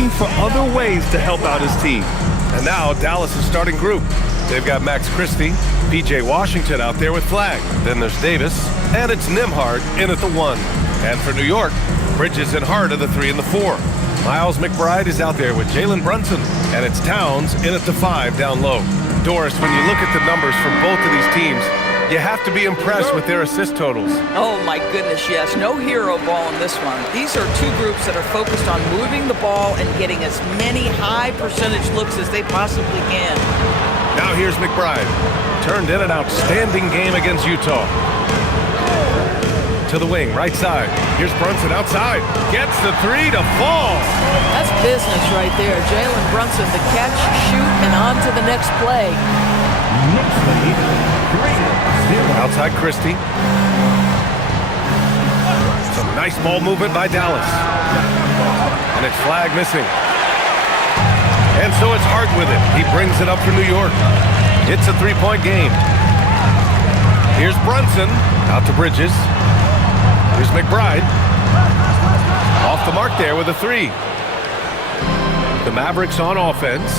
looking for other ways to help out his team. And now Dallas' starting group. They've got Max Christie, P.J. Washington out there with Flag. Then there's Davis, and it's Nembhard in at the 1. And for New York, Bridges and Hart are the 3 and the 4. Miles McBride is out there with Jalen Brunson, and it's Towns in at the 5 down low. Doris, when you look at the numbers for both of these teams, you have to be impressed with their assist totals. Oh, my goodness, yes. No hero ball in this one. These are two groups that are focused on moving the ball and getting as many high percentage looks as they possibly can. Now here's McBride. Turned in an outstanding game against Utah. To the wing, right side. Here's Brunson outside. Gets the 3 to fall. That's business right there. Jalen Brunson, the catch, shoot, and on to the next play. Outside Christie. Some nice ball movement by Dallas. And it's Flag missing. And so it's Hart with it. He brings it up for New York. It's a 3-point game. Here's Brunson. Out to Bridges. Here's McBride. Off the mark there with a 3. The Mavericks on offense.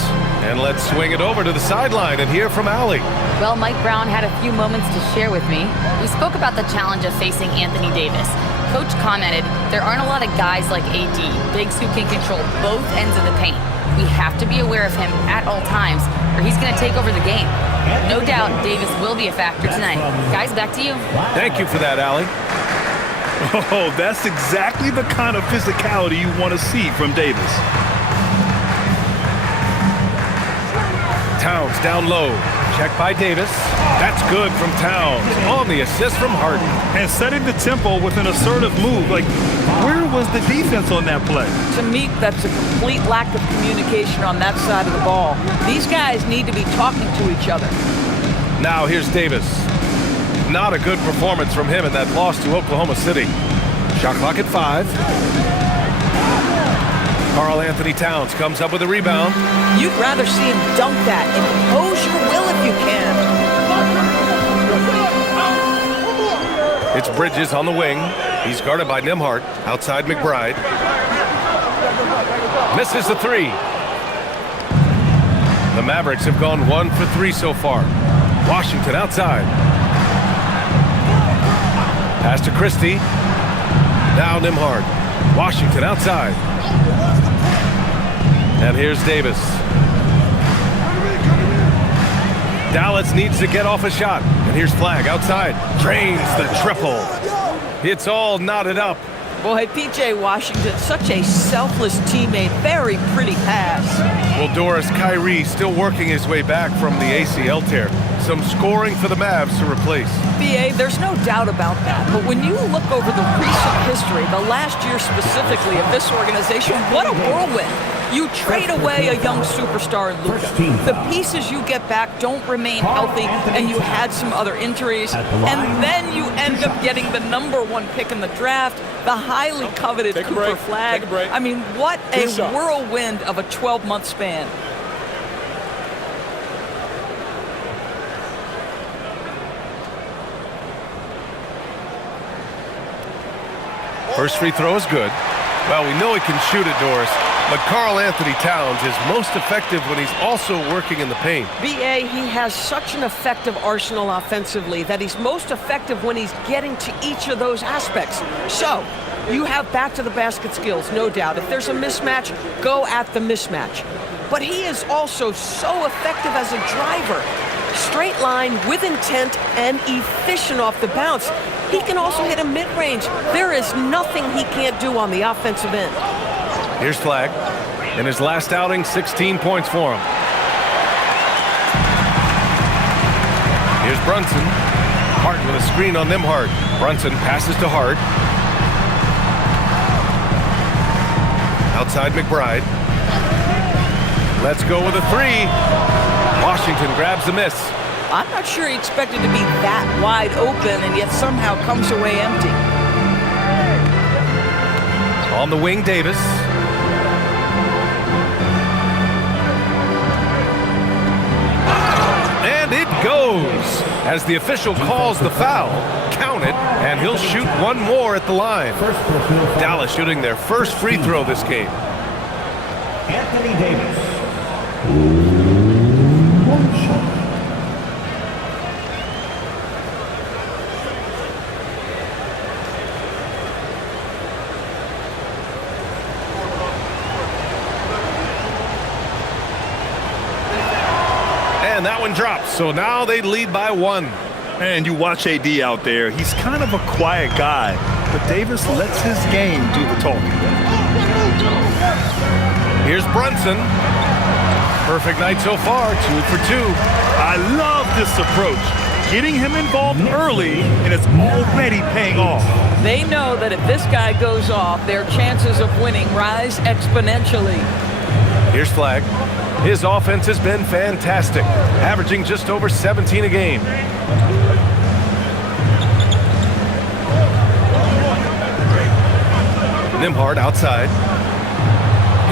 And let's swing it over to the sideline and hear from Allie. Well, Mike Brown had a few moments to share with me. We spoke about the challenge of facing Anthony Davis. Coach commented, there aren't a lot of guys like AD, bigs who can control both ends of the paint. We have to be aware of him at all times, or he's going to take over the game. No doubt Davis will be a factor tonight. Guys, back to you. Thank you for that, Allie. Oh, that's exactly the kind of physicality you want to see from Davis. Towns down low. Check by Davis. That's good from Towns. On the assist from Harden. And setting the tempo with an assertive move. Like, where was the defense on that play? To me, that's a complete lack of communication on that side of the ball. These guys need to be talking to each other. Now here's Davis. Not a good performance from him in that loss to Oklahoma City. Shot clock at 5. Karl Anthony Towns comes up with a rebound. You'd rather see him dunk that. Impose your will if you can. It's Bridges on the wing. He's guarded by Nembhard. Outside McBride. Misses the 3. The Mavericks have gone 1 for 3 so far. Washington outside. Pass to Christie. Now Nembhard. Washington outside. And here's Davis. Dallas needs to get off a shot. And here's Flag outside. Drains the triple. It's all knotted up. Boy, P.J. Washington, such a selfless teammate. Very pretty pass. Well, Doris, Kyrie still working his way back from the ACL tear. Some scoring for the Mavs to replace. B.A., there's no doubt about that. But when you look over the recent history, the last year specifically of this organization, what a whirlwind. You trade away a young superstar in Luka. The pieces you get back don't remain healthy, and you had some other injuries. And then you end up getting the #1 pick in the draft, the highly coveted Cooper Flag. I mean, what a whirlwind of a 12-month span. First free throw is good. Well, we know he can shoot it, Doris. But Karl Anthony Towns is most effective when he's also working in the paint. B.A., he has such an effective arsenal offensively that he's most effective when he's getting to each of those aspects. So, you have back-to-the-basket skills, no doubt. If there's a mismatch, go at the mismatch. But he is also so effective as a driver. Straight line, with intent, and efficient off the bounce. He can also hit a mid-range. There is nothing he can't do on the offensive end. Here's Flag. In his last outing, 16 points for him. Here's Brunson. Hart with a screen on Nembhard. Brunson passes to Hart. Outside McBride. Let's go with a 3. Washington grabs the miss. I'm not sure he expected to be that wide open and yet somehow comes away empty. On the wing, Davis. And it goes. As the official calls the foul, count it, and he'll shoot one more at the line. Dallas shooting their first free throw this game. Anthony Davis. One shot. And that one drops, so now they lead by 1. And you watch AD out there. He's kind of a quiet guy, but Davis lets his game do the talking. Here's Brunson. Perfect night so far, 2 for 2. I love this approach. Getting him involved early, and it's already paying off. They know that if this guy goes off, their chances of winning rise exponentially. Here's Flag. His offense has been fantastic, averaging just over 17 a game. Nembhard outside.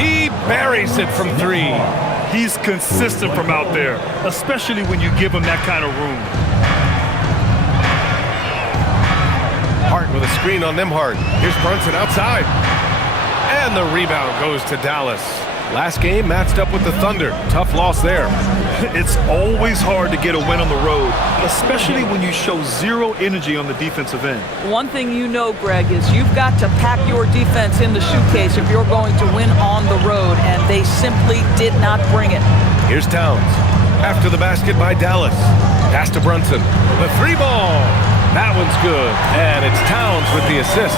He buries it from 3. He's consistent from out there, especially when you give him that kind of room. Hart with a screen on Nembhard. Here's Brunson outside. And the rebound goes to Dallas. Last game matched up with the Thunder. Tough loss there. It's always hard to get a win on the road, especially when you show zero energy on the defensive end. One thing you know, Greg, is you've got to pack your defense in the suitcase if you're going to win on the road, and they simply did not bring it. Here's Towns. After the basket by Dallas. Pass to Brunson. The 3-ball. That one's good. And it's Towns with the assist.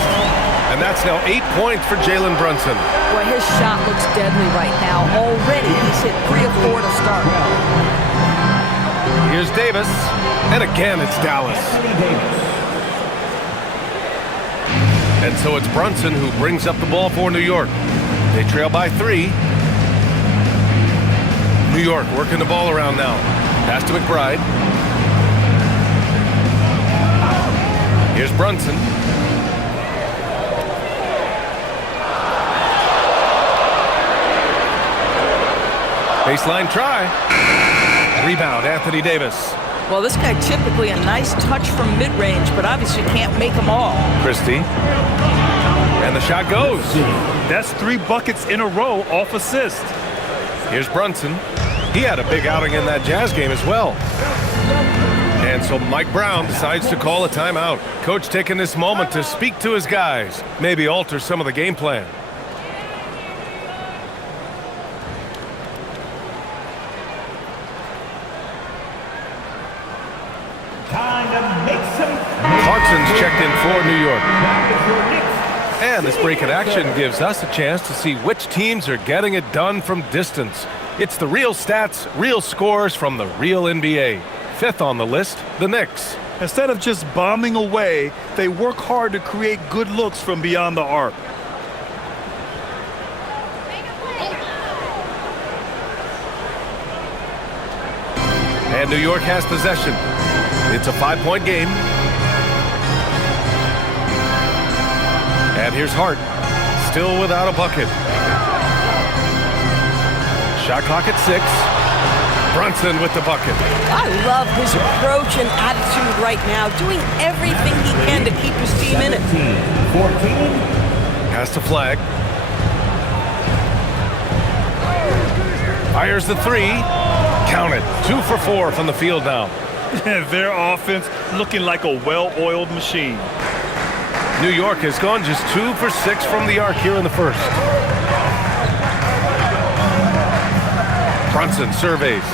And that's now 8 points for Jalen Brunson. Well, his shot looks deadly right now. Already, he's hit 3 of 4 to start. Here's Davis. And again, it's Dallas. And so it's Brunson who brings up the ball for New York. They trail by 3. New York working the ball around now. Pass to McBride. Here's Brunson. Baseline try. Rebound, Anthony Davis. Well, this guy typically a nice touch from mid-range, but obviously can't make them all. Christie. And the shot goes. That's 3 buckets in a row off assist. Here's Brunson. He had a big outing in that Jazz game as well. And so Mike Brown decides to call a timeout. Coach taking this moment to speak to his guys, maybe alter some of the game plan. Clarkson's checked in for New York. And this break in action gives us a chance to see which teams are getting it done from distance. It's the real stats, real scores from the real NBA. 5th on the list, the Knicks. Instead of just bombing away, they work hard to create good looks from beyond the arc. And New York has possession. It's a 5-point game. And here's Hart, still without a bucket. Shot clock at 6. Brunson with the bucket. I love his approach and attitude right now, doing everything he can to keep his team in it. 14. Pass to Flag. Fires the 3. Count it. 2 for 4 from the field now. Their offense looking like a well-oiled machine. New York has gone just 2 for 6 from the arc here in the first. Brunson surveys.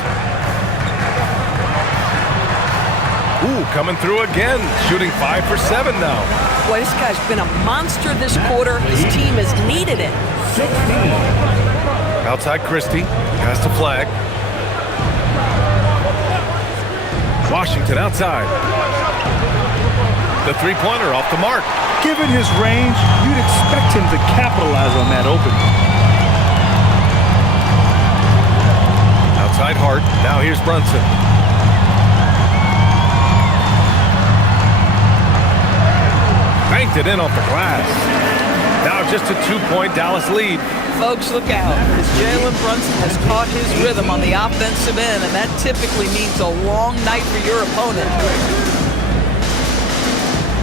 Ooh, coming through again, shooting 5 for 7 now. Boy, this guy's been a monster this quarter. His team has needed it. 16. Outside Christie, pass to Flag. Washington outside. The 3-pointer off the mark. Given his range, you'd expect him to capitalize on that opening. Outside Hart. Now here's Brunson. Banked it in off the glass. Now just a 2-point Dallas lead. Folks, look out, because Jalen Brunson has caught his rhythm on the offensive end, and that typically means a long night for your opponent.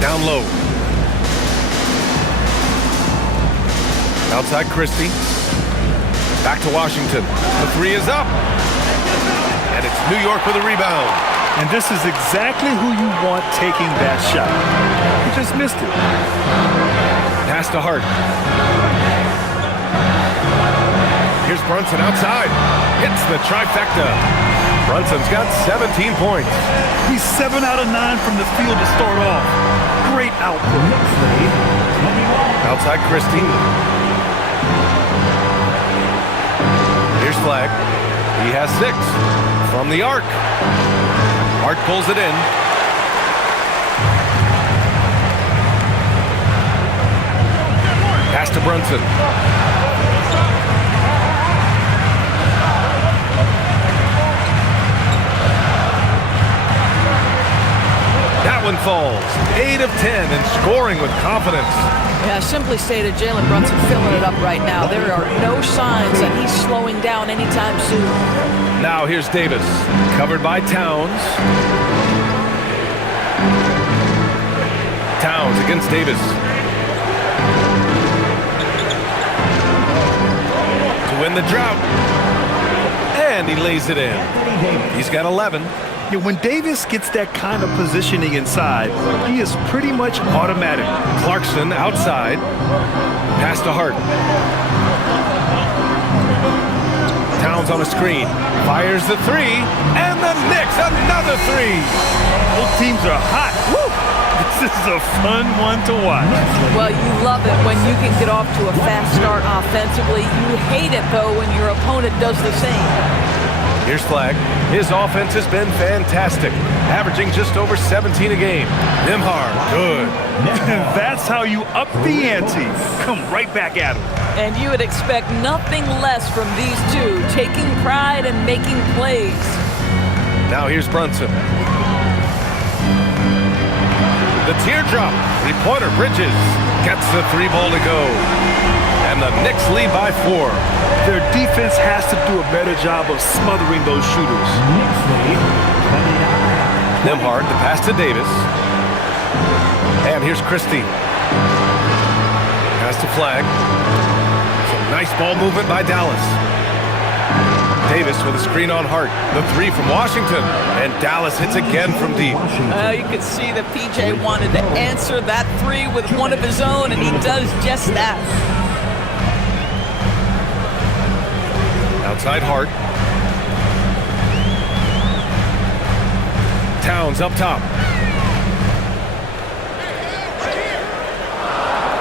Down low. Outside Christie. Back to Washington. The three is up. And it's New York with a rebound. And this is exactly who you want taking that shot. He just missed it. Pass to Hart. Here's Brunson outside. Hits the trifecta. Brunson's got 17 points. He's 7 out of 9 from the field to start off. Great output. Outside Christie. Here's Flag. He has 6 from the arc. Hart pulls it in. Pass to Brunson. That one falls. 8 of 10 and scoring with confidence. Yeah, simply stated, Jalen Brunson filling it up right now. There are no signs that he's slowing down anytime soon. Now here's Davis, covered by Towns. Towns against Davis. To win the drought. And he lays it in. He's got 11. Yeah, when Davis gets that kind of positioning inside, he is pretty much automatic. Clarkson outside. Pass to Hart. Towns on a screen. Fires the three. And the Knicks, another three. Both teams are hot. Woo! This is a fun one to watch. Well, you love it when you can get off to a fast start offensively. You hate it, though, when your opponent does the same. Here's Flag. His offense has been fantastic, averaging just over 17 a game. Nimhar, good. That's how you up the ante. Come right back at him. And you would expect nothing less from these two, taking pride and making plays. Now here's Brunson. The teardrop. Three-pointer Bridges gets the three ball to go. And the Knicks lead by 4. Their defense has to do a better job of smothering those shooters. Nimhard, the pass to Davis. And here's Christie. Pass to Flag. Some nice ball movement by Dallas. Davis with a screen on Hart. The three from Washington. And Dallas hits again from deep. You could see that PJ wanted to answer that three with one of his own, and he does just that. Outside Hart. Towns up top.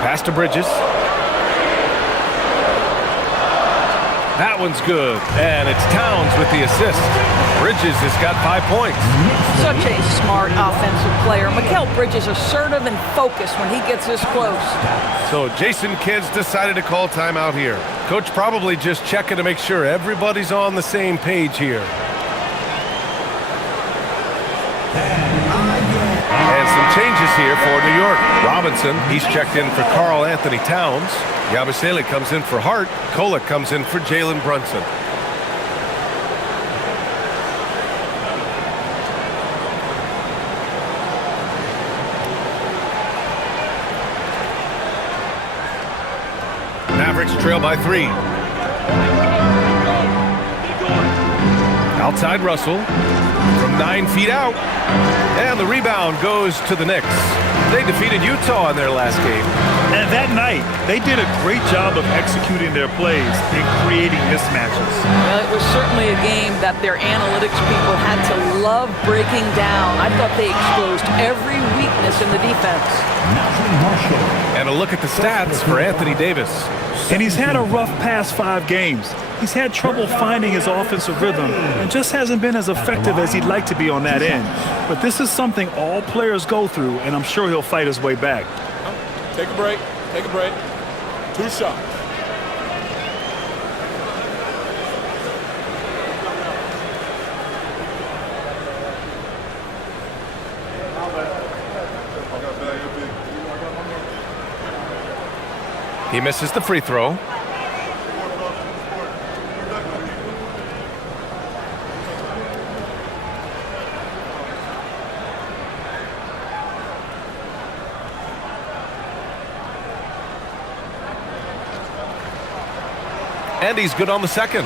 Pass to Bridges. That one's good. And it's Towns with the assist. Bridges has got 5 points. Such a smart offensive player. Mikal Bridges assertive and focused when he gets this close. So Jason Kidd's decided to call timeout here. Coach probably just checking to make sure everybody's on the same page here. And some changes here for New York. Robinson, he's checked in for Karl Anthony Towns. Yabusele comes in for Hart. Kolek comes in for Jalen Brunson. Mavericks trail by 3. Outside Russell from 9 feet out. And the rebound goes to the Knicks. They defeated Utah in their last game. And that night, they did a great job of executing their plays and creating mismatches. Well, it was certainly a game that their analytics people had to love breaking down. I thought they exposed every weakness in the defense. And a look at the stats for Anthony Davis. And he's had a rough past 5 games. He's had trouble finding his offensive rhythm and just hasn't been as effective as he'd like to be on that end. But this is something all players go through, and I'm sure he'll fight his way back. Take a break. Take a break. 2 shots. He misses the free throw. And he's good on the second.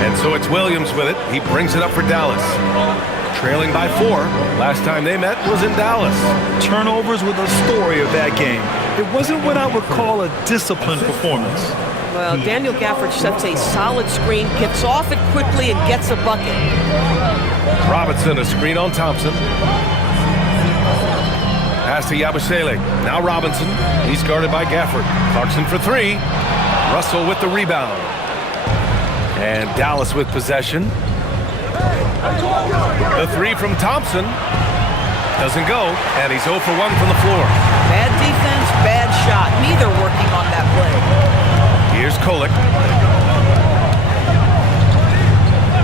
And so it's Williams with it. He brings it up for Dallas. Trailing by 4. Last time they met was in Dallas. Turnovers were the story of that game. It wasn't what I would call a disciplined performance. Well, Daniel Gafford sets a solid screen, gets off it quickly, and gets a bucket. Robinson, a screen on Thompson. Pass to Yabusele. Now Robinson. He's guarded by Gafford. Clarkson for 3. Russell with the rebound. And Dallas with possession. The 3 from Thompson. Doesn't go, and he's 0 for 1 from the floor. Bad defense, bad shot. Neither working on that play. Here's Kolek.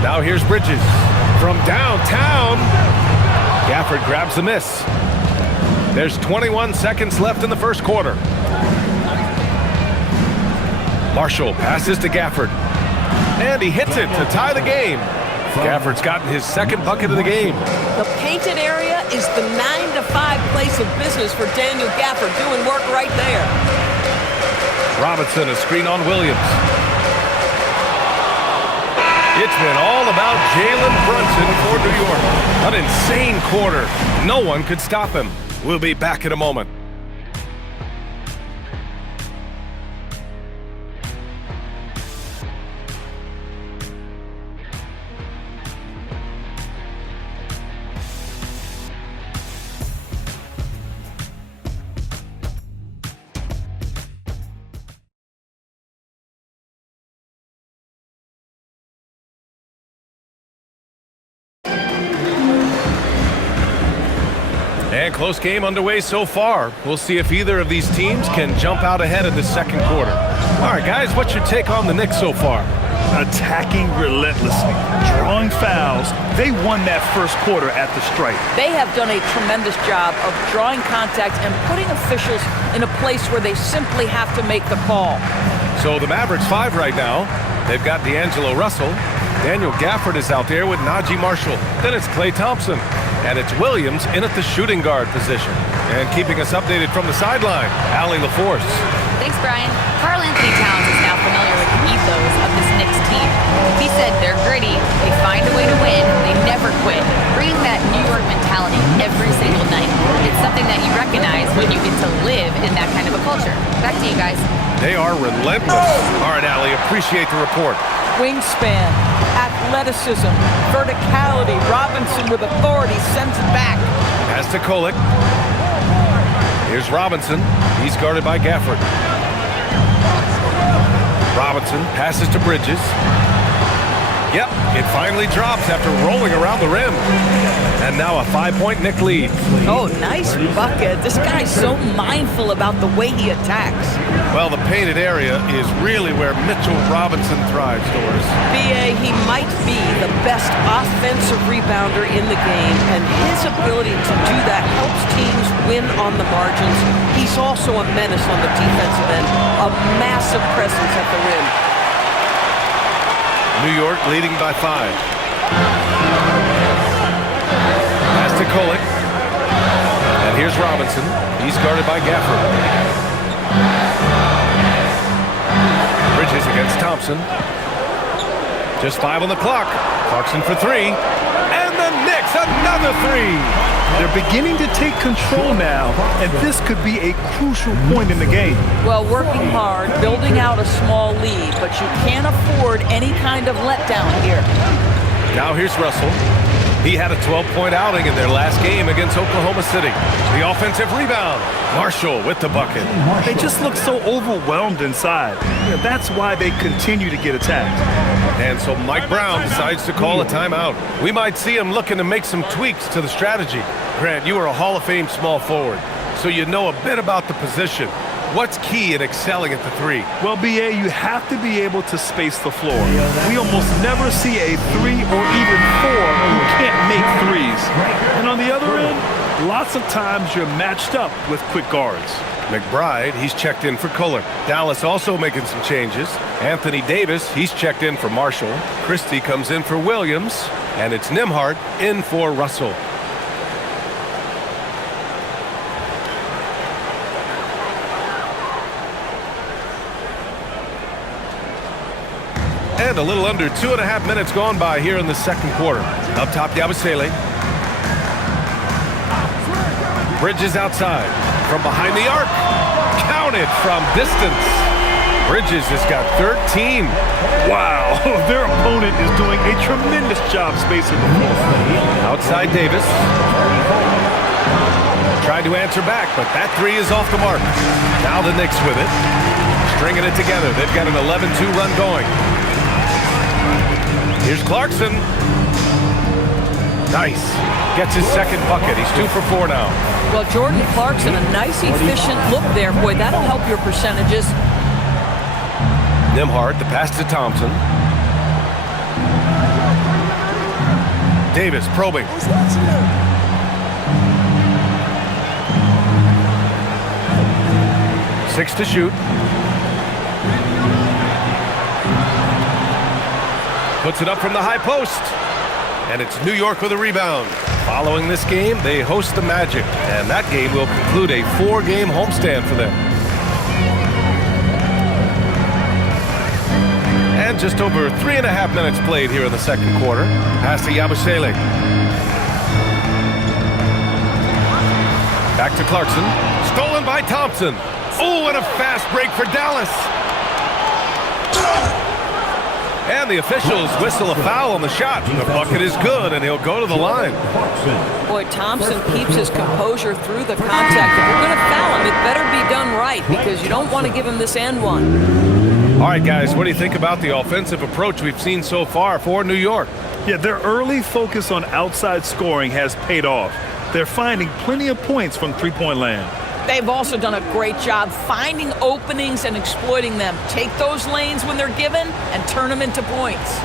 Now here's Bridges. From downtown. Gafford grabs the miss. There's 21 seconds left in the first quarter. Marshall passes to Gafford. And he hits it to tie the game. Gafford's gotten his second bucket of the game. The painted area is the 9-to-5 place of business for Daniel Gafford, doing work right there. Robinson, a screen on Williams. It's been all about Jalen Brunson for New York. An insane quarter. No one could stop him. We'll be back in a moment. And close game underway so far. We'll see if either of these teams can jump out ahead of the second quarter. All right, guys, what's your take on the Knicks so far? Attacking relentlessly, drawing fouls. They won that first quarter at the stripe. They have done a tremendous job of drawing contact and putting officials in a place where they simply have to make the call. So the Mavericks 5 right now. They've got D'Angelo Russell. Daniel Gafford is out there with Najee Marshall. Then it's Klay Thompson. And it's Williams in at the shooting guard position. And keeping us updated from the sideline, Allie LaForce. Thanks, Brian. Karl Anthony Towns is now familiar with the ethos of this Knicks team. He said they're gritty, they find a way to win, they never quit, bringing that New York mentality every single night. It's something that you recognize when you get to live in that kind of a culture. Back to you guys. They are relentless. All right, Allie, appreciate the report. Wingspan, athleticism, verticality. Robinson with authority sends it back. Pass to Kolek. Here's Robinson. He's guarded by Gafford. Robinson passes to Bridges. Yep, it finally drops after rolling around the rim. And now a 5-point Knick lead. Oh, nice bucket. This guy's so mindful about the way he attacks. Well, the painted area is really where Mitchell Robinson thrives, Doris. B.A., he might be the best offensive rebounder in the game, and his ability to do that helps teams win on the margins. He's also a menace on the defensive end, a massive presence at the rim. New York leading by 5. Pass to Kolek. And here's Robinson. He's guarded by Gafford. Bridges against Thompson. Just 5 on the clock. Clarkson for 3. And the Knicks, another 3. They're beginning to take control now, and this could be a crucial point in the game. Well, working hard, building out a small lead, but you can't afford any kind of letdown here. Now here's Russell. He had a 12-point outing in their last game against Oklahoma City. The offensive rebound. Marshall with the bucket. They just look so overwhelmed inside. That's why they continue to get attacked. And so Mike Brown decides to call a timeout. We might see him looking to make some tweaks to the strategy. Grant, you are a Hall of Fame small forward, so you know a bit about the position. What's key in excelling at the 3? Well, B.A., you have to be able to space the floor. We almost never see a 3 or even 4 who can't make threes. And on the other end, lots of times you're matched up with quick guards. McBride, he's checked in for Kohler. Dallas also making some changes. Anthony Davis, he's checked in for Marshall. Christie comes in for Williams. And it's Nembhard in for Russell. And a little under 2.5 minutes gone by here in the second quarter. Up top, Yabusele. Bridges outside. From behind the arc. Counted from distance. Bridges has got 13. Wow, their opponent is doing a tremendous job spacing the floor. Outside Davis. Tried to answer back, but that three is off the mark. Now the Knicks with it. Stringing it together. They've got an 11-2 run going. Here's Clarkson. Nice. Gets his second bucket. He's 2 for 4 now. Well, Jordan Clarkson, a nice, efficient look there. Boy, that'll help your percentages. Nembhard, the pass to Thompson. Davis probing. Six to shoot. Puts it up from the high post. And it's New York with a rebound. Following this game, they host the Magic. And that game will conclude a 4-game homestand for them. And just over 3.5 minutes played here in the second quarter. Pass to Yabusele. Back to Clarkson. Stolen by Thompson. Oh, and a fast break for Dallas. And the officials whistle a foul on the shot. The bucket is good, and he'll go to the line. Boy, Thompson keeps his composure through the contact. If you're going to foul him, it better be done right, because you don't want to give him this and one. All right, guys, what do you think about the offensive approach we've seen so far for New York? Yeah, their early focus on outside scoring has paid off. They're finding plenty of points from three-point land. They've also done a great job finding openings and exploiting them. Take those lanes when they're given and turn them into points.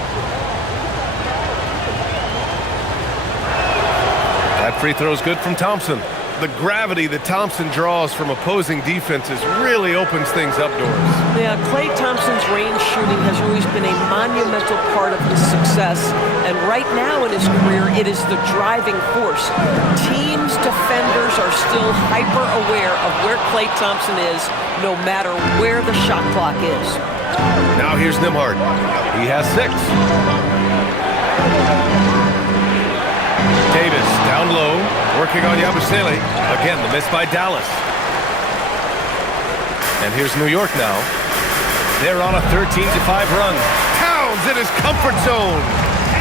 That free throw is good from Thompson. The gravity that Thompson draws from opposing defenses really opens things up, Doris. Yeah, Klay Thompson's range shooting has always been a monumental part of his success. And right now in his career, it is the driving force. Teams' defenders are still hyper-aware of where Klay Thompson is, no matter where the shot clock is. Now here's Nembhard. He has 6. Davis down low, working on Yabusele. Again, the miss by Dallas. And here's New York now. They're on a 13-5 run. Towns in his comfort zone.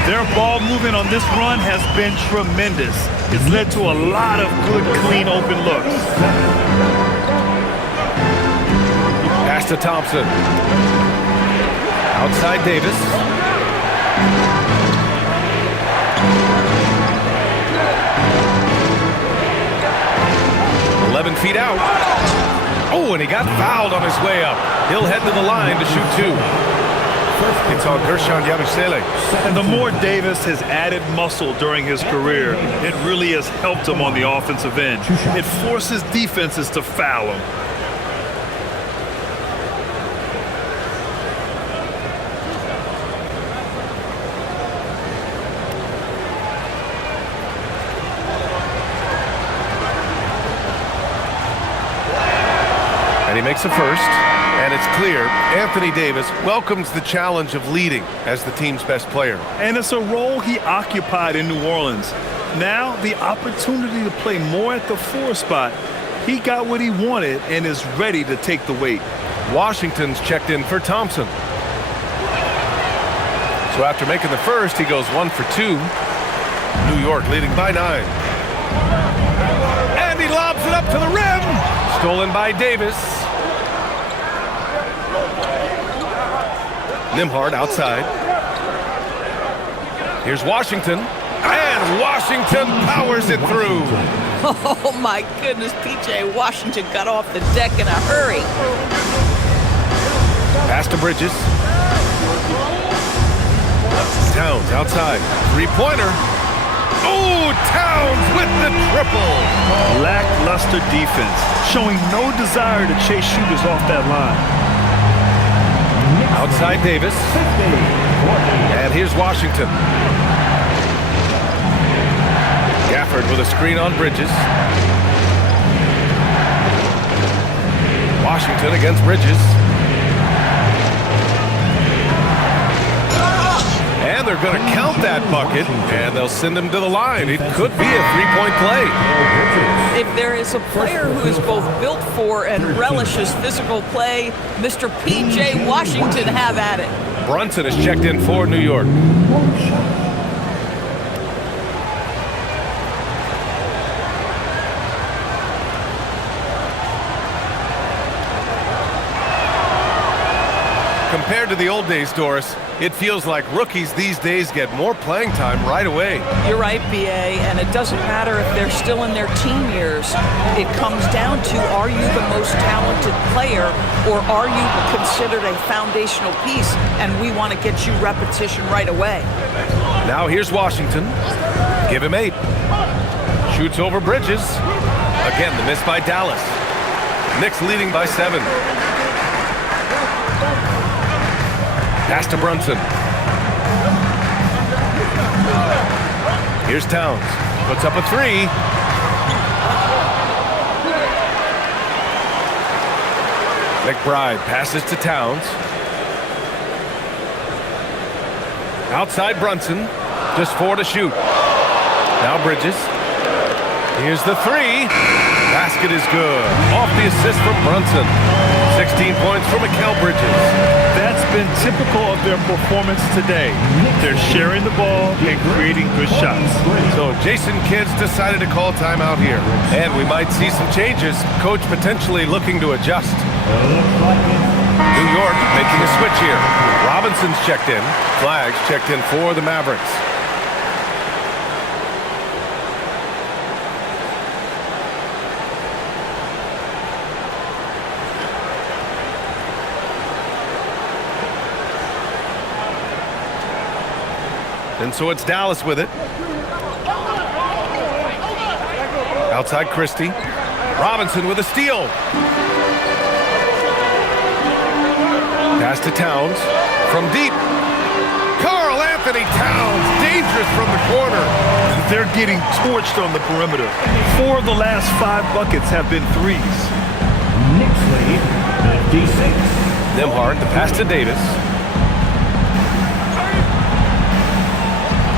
Their ball movement on this run has been tremendous. It's led to a lot of good, clean, open looks. Pass to Thompson. Outside Davis. 11 feet out. Oh, and he got fouled on his way up. He'll head to the line to shoot 2. It's on Gershon Yabusele. And the more Davis has added muscle during his career, it really has helped him on the offensive end. It forces defenses to foul him. And he makes a first, and it's clear Anthony Davis welcomes the challenge of leading as the team's best player. And it's a role he occupied in New Orleans. Now the opportunity to play more at the 4 spot. He got what he wanted and is ready to take the weight. Washington's checked in for Thompson. So after making the first, he goes 1 for 2. New York leading by 9. And he lobs it up to the rim. Stolen by Davis. Nembhard outside. Here's Washington. And Washington powers it through. Oh, my goodness. P.J. Washington got off the deck in a hurry. Pass to Bridges. Towns outside. Three-pointer. Oh, Towns with the triple. Lackluster defense, showing no desire to chase shooters off that line. Outside Davis. And here's Washington. Gafford with a screen on Bridges. Washington against Bridges. they're going to count that bucket, and they'll send him to the line. It could be a three-point play. If there is a player who is both built for and relishes physical play, Mr. P.J. Washington have at it. Brunson is checked in for New York. Compared to the old days, Doris, it feels like rookies these days get more playing time right away. You're right, B.A., and it doesn't matter if they're still in their teen years. It comes down to, are you the most talented player, or are you considered a foundational piece, and we want to get you repetition right away. Now here's Washington. Give him 8. Shoots over Bridges. Again, the miss by Dallas. Knicks leading by 7. Pass to Brunson. Here's Towns. Puts up a 3. McBride passes to Towns. Outside Brunson. Just 4 to shoot. Now Bridges. Here's the 3. Basket is good. Off the assist from Brunson. 16 points for Mikal Bridges. That's been typical of their performance today. They're sharing the ball and creating good shots. So Jason Kidd's decided to call timeout here. And we might see some changes. Coach potentially looking to adjust. New York making a switch here. Robinson's checked in. Flags checked in for the Mavericks. And so it's Dallas with it. Outside Christie. Robinson with a steal. Pass to Towns. From deep. Karl Anthony Towns. Dangerous from the corner. They're getting torched on the perimeter. 4 of the last 5 buckets have been threes. Knicks lead 56. Nembhard, the pass to Davis.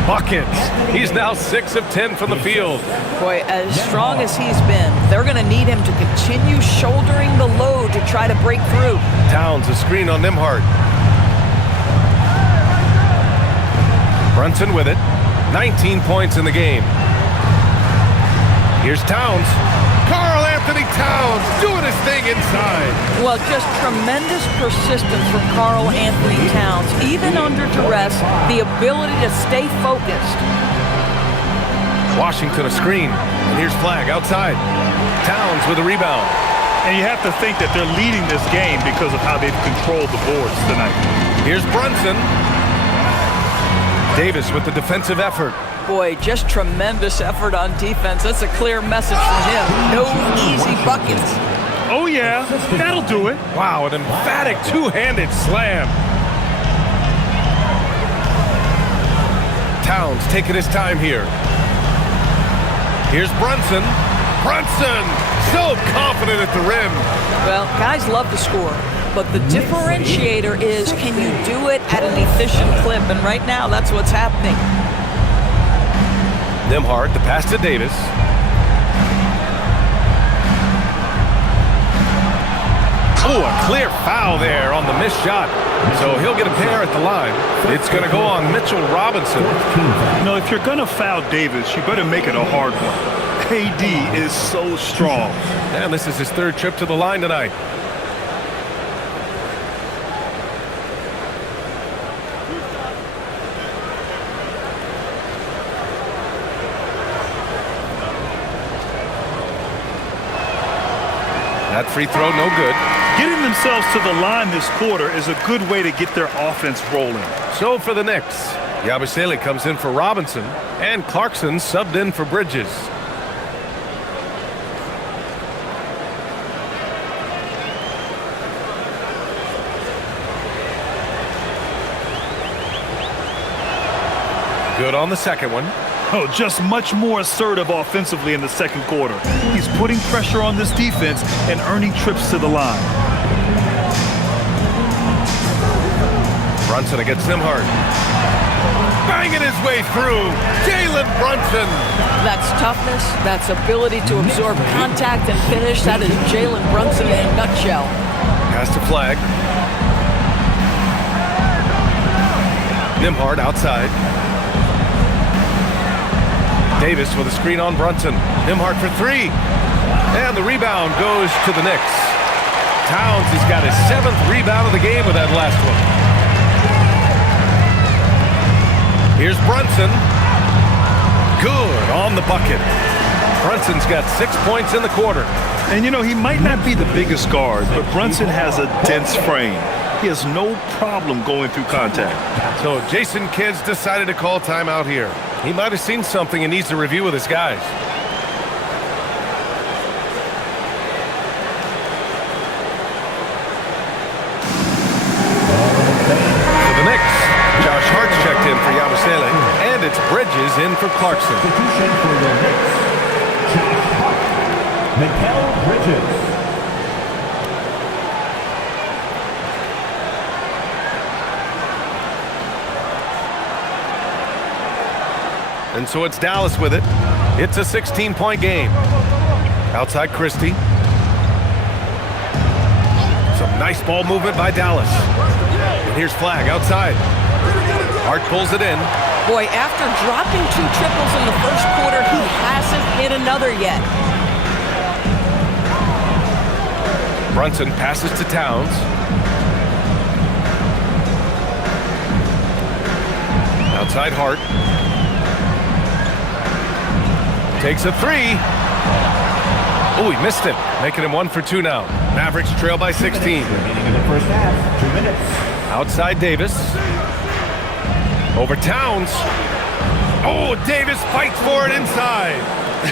Buckets. He's now 6 of 10 from the field. Boy, as strong as he's been, they're going to need him to continue shouldering the load to try to break through. Towns, a screen on Nembhard. Brunson with it. 19 points in the game. Here's Towns. Karl Anthony Towns doing his thing inside. Well, just tremendous persistence from Karl Anthony Towns. Even under duress, the ability to stay focused. Washington a screen. And here's Flag outside. Towns with a rebound. And you have to think that they're leading this game because of how they've controlled the boards tonight. Here's Brunson. Davis with the defensive effort. Boy, just tremendous effort on defense. That's a clear message from him. No easy buckets. Oh, yeah, that'll do it. Wow, an emphatic two-handed slam. Towns taking his time here. Here's Brunson. Brunson, so confident at the rim. Well, guys love to score, but the differentiator is, can you do it at an efficient clip? And right now, that's what's happening. Nembhard, the pass to Davis. Oh, a clear foul there on the missed shot. So he'll get a pair at the line. It's going to go on Mitchell Robinson. You know, if you're going to foul Davis, you better make it a hard one. KD is so strong. And this is his 3rd trip to the line tonight. That free throw, no good. Getting themselves to the line this quarter is a good way to get their offense rolling. So for the Knicks, Yabusele comes in for Robinson, and Clarkson subbed in for Bridges. Good on the second one. Oh, just much more assertive offensively in the second quarter. He's putting pressure on this defense and earning trips to the line. Brunson against Nembhard. banging his way through. Jalen Brunson. That's toughness. That's ability to absorb contact and finish. That is Jalen Brunson in a nutshell. Pass to Flag. Nembhard outside. Davis with a screen on Brunson. Nembhard for three. And the rebound goes to the Knicks. Towns has got his 7th rebound of the game with that last one. Here's Brunson. Good on the bucket. Brunson's got 6 points in the quarter. And, you know, he might not be the biggest guard, but Brunson has a dense frame. He has no problem going through contact. So Jason Kidd's decided to call timeout here. He might have seen something and needs to review with his guys. For the Knicks, Josh Hart's checked in for Yabusele, and it's Bridges in for Clarkson. Substitution for the Knicks. Josh Hart. Mikal Bridges. And so it's Dallas with it. It's a 16-point game. Outside Christie. Some nice ball movement by Dallas. And here's Flag outside. Hart pulls it in. Boy, after dropping 2 triples in the first quarter, he hasn't hit another yet. Brunson passes to Towns. Outside Hart. Takes a three. Oh, he missed it. Making him 1 for 2 now. Mavericks trail by 16. Remaining in the first half. 2 minutes. Outside Davis. Over Towns. Oh, Davis fights for it inside.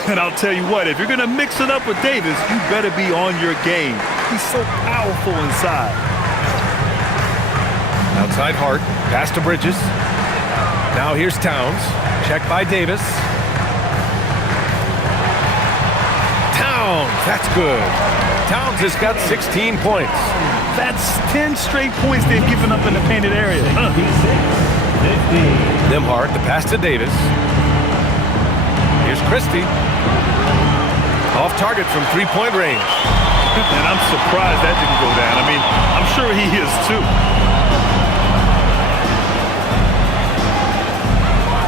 And I'll tell you what, if you're going to mix it up with Davis, you better be on your game. He's so powerful inside. Outside Hart. Pass to Bridges. Now here's Towns. Check by Davis. Towns. That's good. Towns has got 16 points. That's 10 straight points they've given up in the painted area. Nembhard, the pass to Davis. Here's Christie. Off target from 3-point range. And I'm surprised that didn't go down. I mean, I'm sure he is too.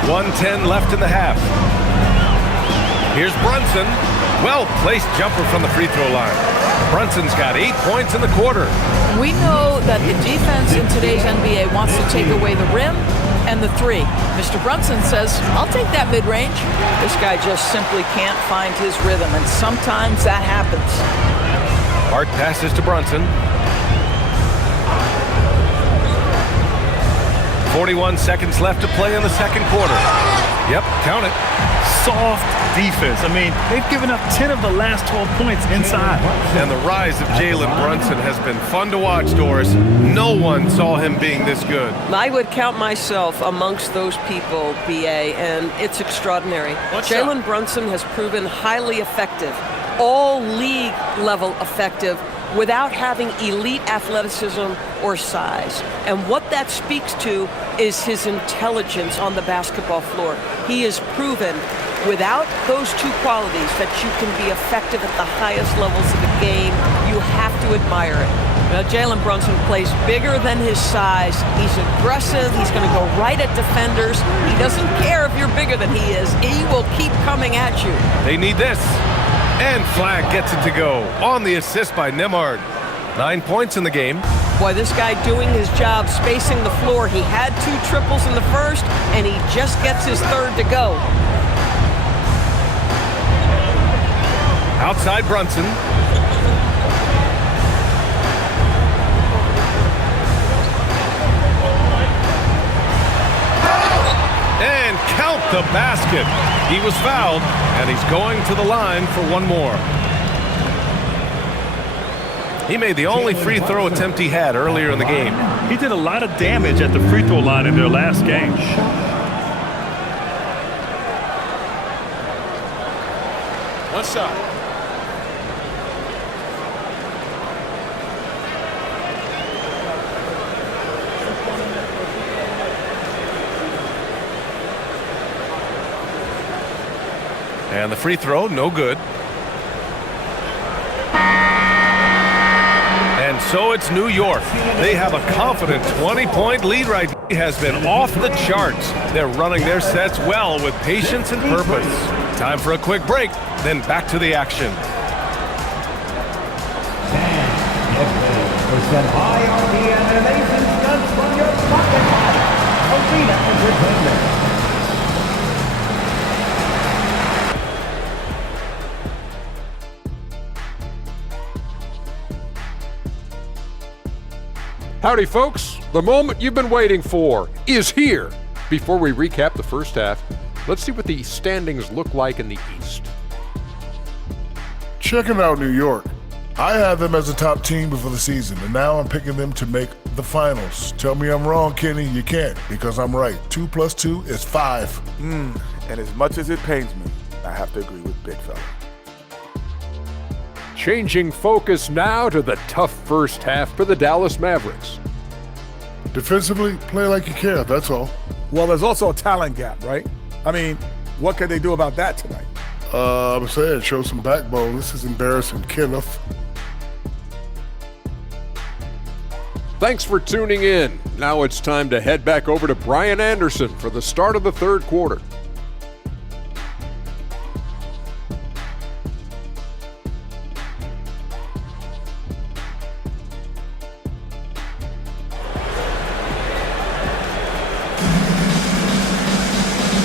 1:10 left in the half. Here's Brunson. Well-placed jumper from the free throw line. Brunson's got 8 points in the quarter. We know that the defense in today's NBA wants to take away the rim and the three. Mr. Brunson says, I'll take that mid-range. This guy just simply can't find his rhythm, and sometimes that happens. Hart passes to Brunson. 41 seconds left to play in the second quarter. Yep, count it. Soft defense. I mean, they've given up 10 of the last 12 points inside. And the rise of Jalen Brunson has been fun to watch, Doris. No one saw him being this good. I would count myself amongst those people, B.A., and it's extraordinary. Jalen Brunson has proven highly effective, all league level effective, without having elite athleticism or size. And what that speaks to is his intelligence on the basketball floor. He has proven without those two qualities that you can be effective at the highest levels of the game. You have to admire it. Now, Jalen Brunson plays bigger than his size. He's aggressive. He's going to go right at defenders. He doesn't care if you're bigger than he is. He will keep coming at you. They need this. And Flag gets it to go on the assist by Nembhard. 9 points in the game. Boy, this guy doing his job, spacing the floor. He had 2 triples in the first, and he just gets his third to go. Outside Brunson. And count the basket. He was fouled, and he's going to the line for one more. He made the only free throw attempt he had earlier in the game. He did a lot of damage at the free throw line in their last game. One shot. And the free throw, no good. And so it's New York. They have a confident 20-point lead right now. It has been off the charts. They're running their sets well with patience and purpose. Time for a quick break, then back to the action. Percent high on the animation stunts from your pocket body. Arena Entertainment. Howdy, folks. The moment you've been waiting for is here. Before we recap the first half, let's see what the standings look like in the East. Checking out New York. I had them as a top team before the season, and now I'm picking them to make the finals. Tell me I'm wrong, Kenny. You can't, because I'm right. 2 + 2 is 5. And as much as it pains me, I have to agree with Big Fella. Changing focus now to the tough first half for the Dallas Mavericks. Defensively, play like you care, that's all. Well, there's also a talent gap, right? I mean, what can they do about that tonight? I'm saying, show some backbone. This is embarrassing, Kenneth. Thanks for tuning in. Now it's time to head back over to Brian Anderson for the start of the third quarter.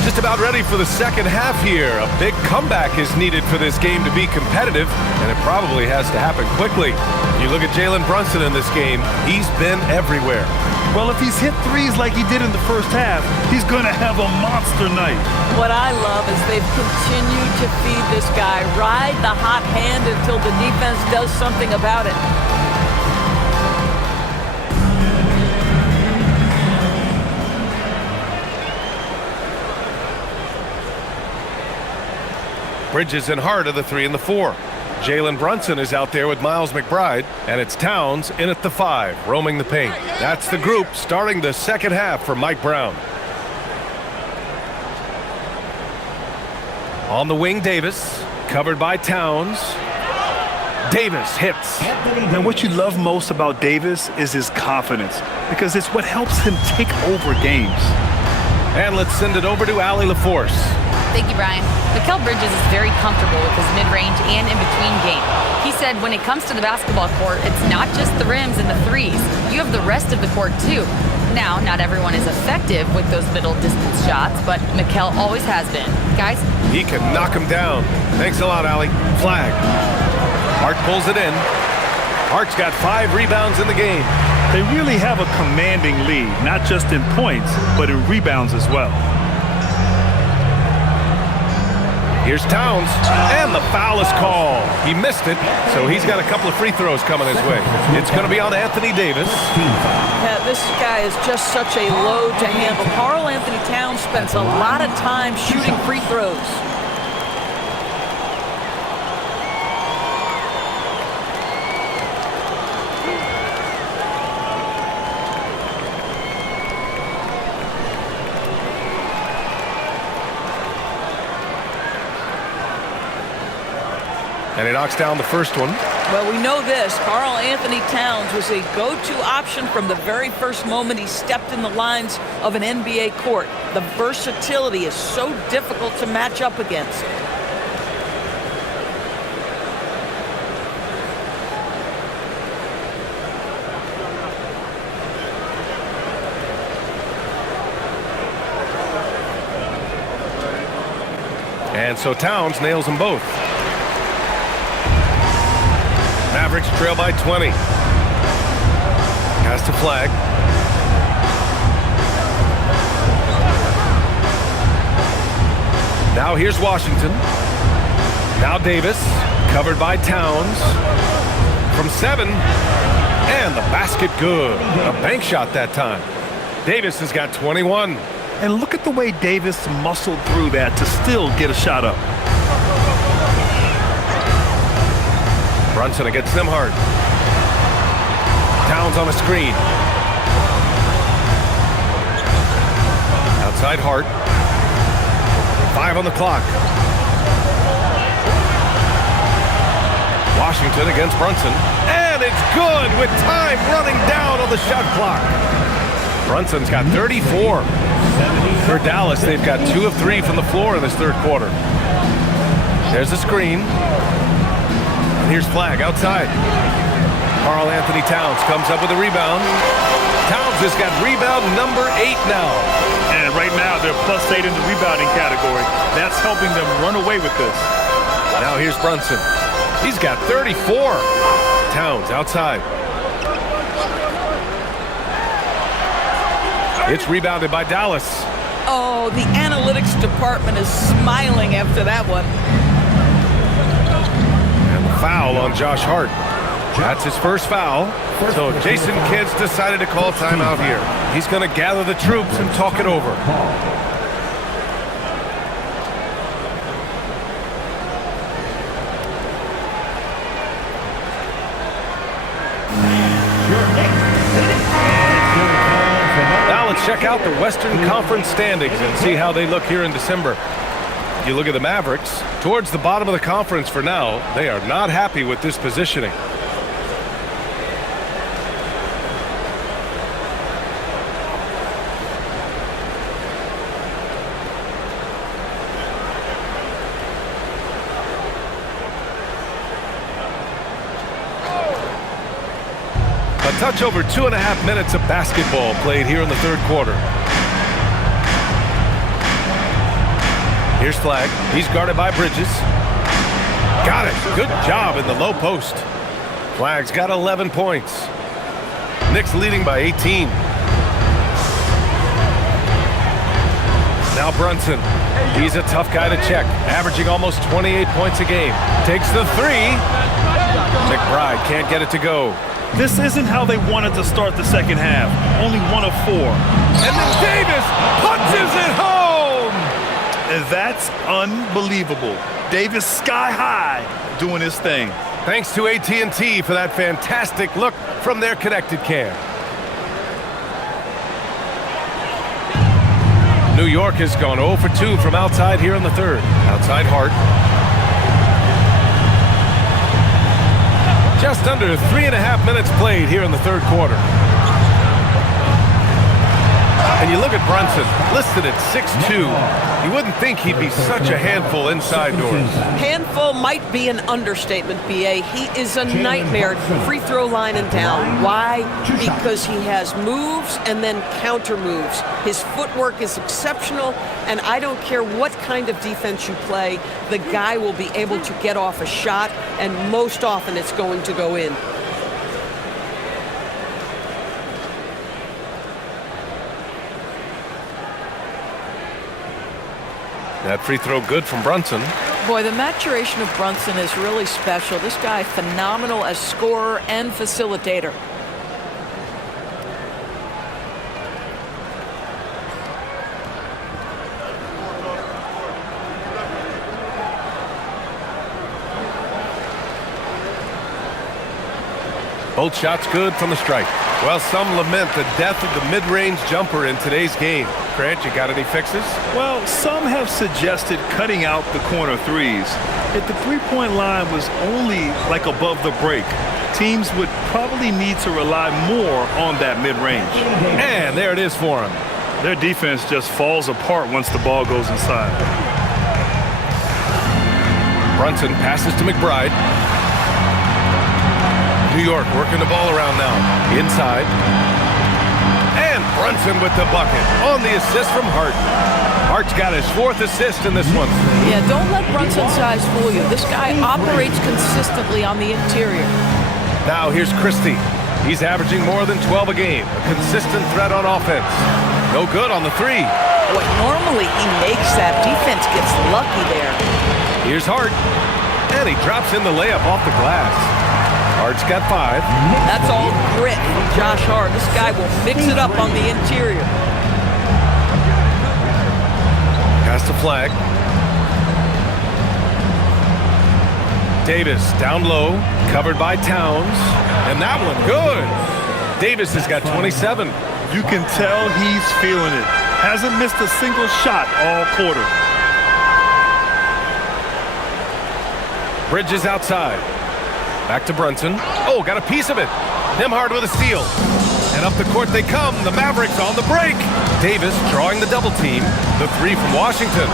Just about ready for the second half here. A big comeback is needed for this game to be competitive, and it probably has to happen quickly. You look at Jalen Brunson in this game, he's been everywhere. Well, if he's hit threes like he did in the first half, he's going to have a monster night. What I love is they've continued to feed this guy, ride the hot hand until the defense does something about it. Bridges and Hart are the 3 and the 4. Jalen Brunson is out there with Miles McBride, and it's Towns in at the 5, roaming the paint. That's the group starting the second half for Mike Brown. On the wing, Davis, covered by Towns. Davis hits. And what you love most about Davis is his confidence, because it's what helps him take over games. And let's send it over to Allie LaForce. Thank you, Brian. Mikal Bridges is very comfortable with his mid-range and in-between game. He said when it comes to the basketball court, it's not just the rims and the threes. You have the rest of the court, too. Now, not everyone is effective with those middle-distance shots, but Mikal always has been. Guys? He can knock him down. Thanks a lot, Allie. Flag. Hart pulls it in. Hart's got 5 rebounds in the game. They really have a commanding lead, not just in points, but in rebounds as well. Here's Towns, and the foul is called. He missed it, so he's got a couple of free throws coming his way. It's going to be on Anthony Davis. Yeah, this guy is just such a load to handle. Karl Anthony Towns spends a lot of time shooting free throws. And he knocks down the first one. Well, we know this. Karl Anthony Towns was a go-to option from the very first moment he stepped in the lines of an NBA court. The versatility is so difficult to match up against. And so Towns nails them both. Mavericks trail by 20. Has to flag. Now here's Washington. Now Davis, covered by Towns. From 7, and the basket good. A bank shot that time. Davis has got 21. And look at the way Davis muscled through that to still get a shot up. Brunson against them hard. Towns on a screen. Outside Hart. 5 on the clock. Washington against Brunson. And it's good with time running down on the shot clock. Brunson's got 34. For Dallas, they've got 2 of 3 from the floor in this third quarter. There's a screen. And here's Flag outside. Karl Anthony Towns comes up with a rebound. Towns has got rebound number 8 now. And right now, they're +8 in the rebounding category. That's helping them run away with this. Now here's Brunson. He's got 34. Towns outside. It's rebounded by Dallas. Oh, the analytics department is smiling after that one. And the foul on Josh Hart. That's his first foul. So Jason Kidd's decided to call timeout here. He's going to gather the troops and talk it over. Now let's check out the Western Conference standings and see how they look here in December. You look at the Mavericks, towards the bottom of the conference for now. They are not happy with this positioning. A touch over 2.5 minutes of basketball played here in the third quarter. Here's Flag. He's guarded by Bridges. Got it. Good job in the low post. Flag's got 11 points. Knicks leading by 18. Now Brunson. He's a tough guy to check, averaging almost 28 points a game. Takes the 3. McBride can't get it to go. This isn't how they wanted to start the second half. Only 1 of 4. And then Davis punches it home! And that's unbelievable. Davis sky high doing his thing. Thanks to AT&T for that fantastic look from their connected cam. New York has gone 0 for 2 from outside here in the third. Outside Hart. Just under 3.5 minutes played here in the third quarter. And you look at Brunson, listed at 6'2". You wouldn't think he'd be such a handful inside doors. Handful might be an understatement, B.A. He is a nightmare free throw line and down. Why? Because he has moves and then counter moves. His footwork is exceptional, and I don't care what kind of defense you play, the guy will be able to get off a shot, and most often it's going to go in. That free throw good from Brunson. Boy, the maturation of Brunson is really special. This guy phenomenal as scorer and facilitator. Both shots good from the strike. Well, some lament the death of the mid-range jumper in today's game. Grant, you got any fixes? Well, some have suggested cutting out the corner threes. If the three-point line was only like above the break, teams would probably need to rely more on that mid-range. And there it is for him. Their defense just falls apart once the ball goes inside. Brunson passes to McBride. New York working the ball around now. Inside. And Brunson with the bucket on the assist from Hart. Hart's got his 4th assist in this one. Yeah, don't let Brunson's size fool you. This guy operates consistently on the interior. Now here's Christie. He's averaging more than 12 a game. A consistent threat on offense. No good on the 3. Boy, normally he makes that. Defense gets lucky there. Here's Hart. And he drops in the layup off the glass. Hart's got 5. That's all grit from Josh Hart. This guy will mix it up on the interior. Pass to Flag. Davis down low, covered by Towns. And that one, good. Davis has got 27. You can tell he's feeling it. Hasn't missed a single shot all quarter. Bridges outside. Back to Brunson. Oh, got a piece of it. Nembhard with a steal. And up the court they come. The Mavericks on the break. Davis drawing the double team. The three from Washington.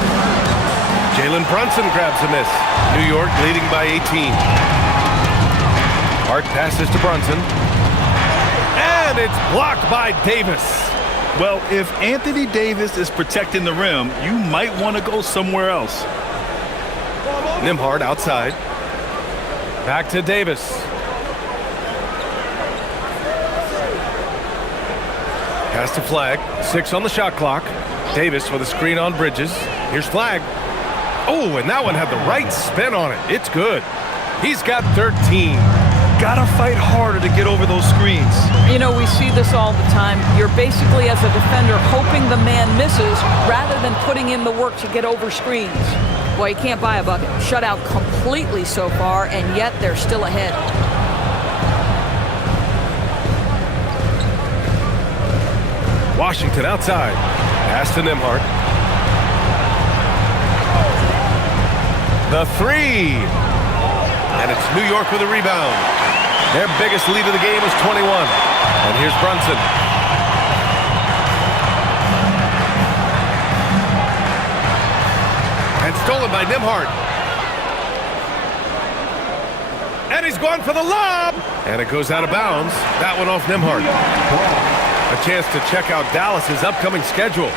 Jalen Brunson grabs a miss. New York leading by 18. Hart passes to Brunson. And it's blocked by Davis. Well, if Anthony Davis is protecting the rim, you might want to go somewhere else. Nembhard outside. Back to Davis. Pass to Flag. 6 on the shot clock. Davis with a screen on Bridges. Here's Flag. Oh, and that one had the right spin on it. It's good. He's got 13. Gotta fight harder to get over those screens. You know, we see this all the time. You're basically, as a defender, hoping the man misses rather than putting in the work to get over screens. Well, you can't buy a bucket. Shut out completely so far, and yet they're still ahead. Washington outside. Pass to Nembhard. The three. And it's New York with a rebound. Their biggest lead of the game is 21. And here's Brunson. And stolen by Nembhard. And he's going for the lob. And it goes out of bounds. That one off Nembhard. A chance to check out Dallas's upcoming schedule.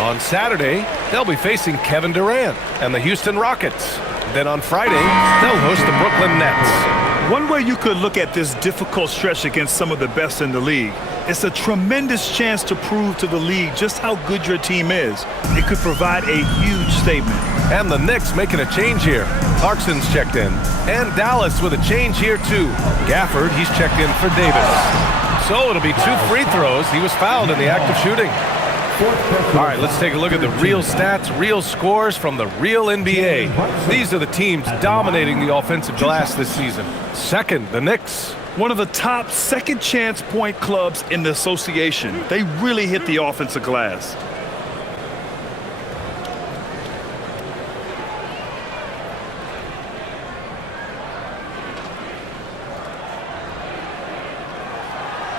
On Saturday, they'll be facing Kevin Durant and the Houston Rockets. Then on Friday, they'll host the Brooklyn Nets. One way you could look at this difficult stretch against some of the best in the league, it's a tremendous chance to prove to the league just how good your team is. It could provide a huge statement. And the Knicks making a change here. Clarkson's checked in. And Dallas with a change here too. Gafford, he's checked in for Davis. So it'll be 2 free throws. He was fouled in the act of shooting. All right, let's take a look at the real stats, real scores from the real NBA. These are the teams dominating the offensive glass this season. Second, the Knicks. One of the top second chance point clubs in the association. They really hit the offensive glass.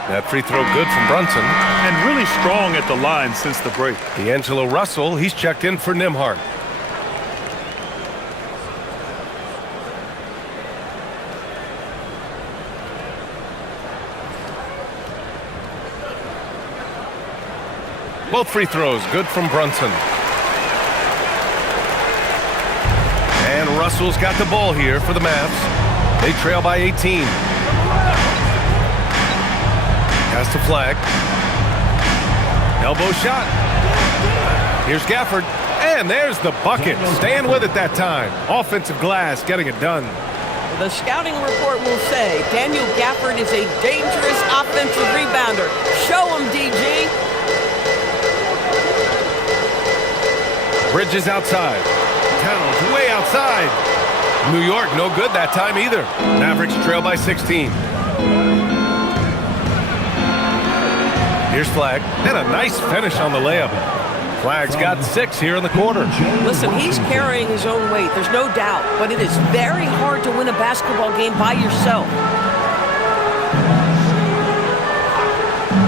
That free throw good from Brunson. And really strong at the line since the break. D'Angelo Russell, he's checked in for Nembhard. Both free throws good from Brunson. And Russell's got the ball here for the Mavs. They trail by 18. Pass to Flag. Elbow shot. Here's Gafford. And there's the bucket. Staying with it that time. Offensive glass getting it done. The scouting report will say Daniel Gafford is a dangerous offensive rebounder. Show him, DG. Bridges outside. Towns way outside. New York no good that time either. Mavericks trail by 16. Here's Flag, and a nice finish on the layup. Flag's got 6 here in the quarter. Listen, he's carrying his own weight, there's no doubt, but it is very hard to win a basketball game by yourself.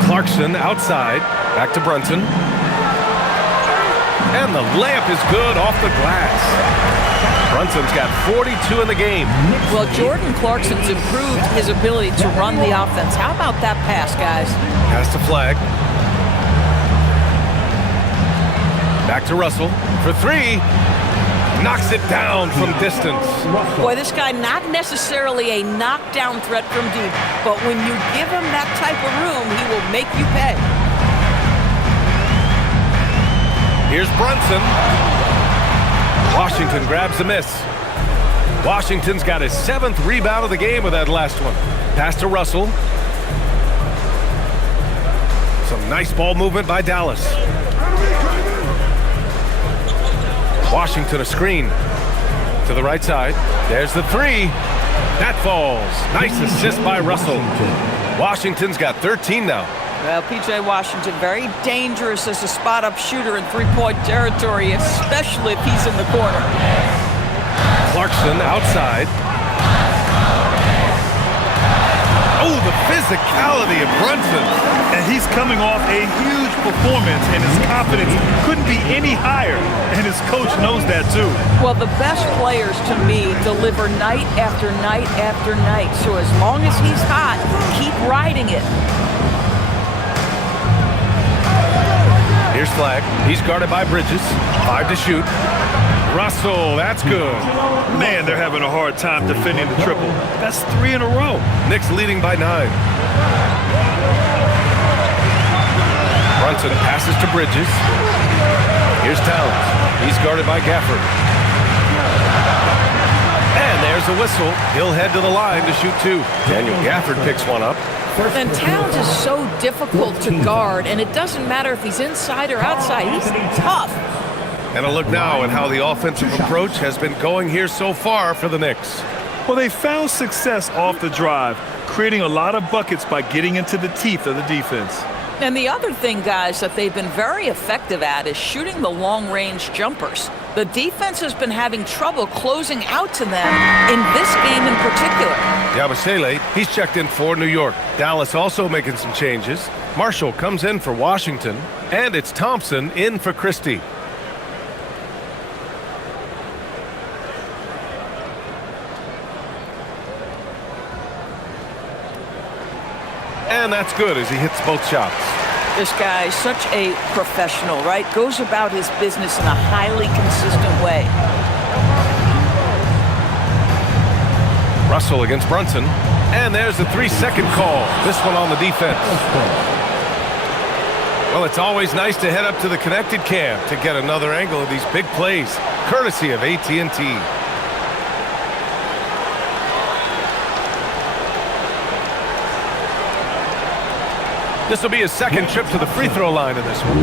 Clarkson outside, back to Brunson. And the layup is good off the glass. Brunson's got 42 in the game. Well, Jordan Clarkson's improved his ability to run the offense. How about that pass, guys? Pass to Flag. Back to Russell for 3. Knocks it down from distance. Boy, this guy not necessarily a knockdown threat from deep, but when you give him that type of room, he will make you pay. Here's Brunson. Washington grabs the miss. Washington's got his 7th rebound of the game with that last one. Pass to Russell. Some nice ball movement by Dallas. Washington a screen to the right side. There's the 3. That falls. Nice assist by Russell. Washington's got 13 now. Well, P.J. Washington, very dangerous as a spot-up shooter in three-point territory, especially if he's in the corner. Clarkson outside. Oh, the physicality of Brunson. And he's coming off a huge performance, and his confidence couldn't be any higher. And his coach knows that, too. Well, the best players, to me, deliver night after night after night. So as long as he's hot, keep riding it. Here's Flag. He's guarded by Bridges. 5 to shoot. Russell, that's good. Man, they're having a hard time defending the triple. That's 3 in a row. Knicks leading by 9. Brunson passes to Bridges. Here's Towns. He's guarded by Gafford. And there's a whistle. He'll head to the line to shoot 2. Daniel Gafford picks one up. And Towns is so difficult to guard, and it doesn't matter if he's inside or outside. He's tough. And a look now at how the offensive approach has been going here so far for the Knicks. Well, they found success off the drive, creating a lot of buckets by getting into the teeth of the defense. And the other thing, guys, that they've been very effective at is shooting the long-range jumpers. The defense has been having trouble closing out to them in this game in particular. Yabusele, he's checked in for New York. Dallas also making some changes. Marshall comes in for Washington. And it's Thompson in for Christie. And that's good as he hits both shots. This guy is such a professional, right? Goes about his business in a highly consistent way. Russell against Brunson. And there's the 3-second call. This one on the defense. Well, it's always nice to head up to the connected cam to get another angle of these big plays, courtesy of AT&T. This will be his second trip to the free throw line in this one.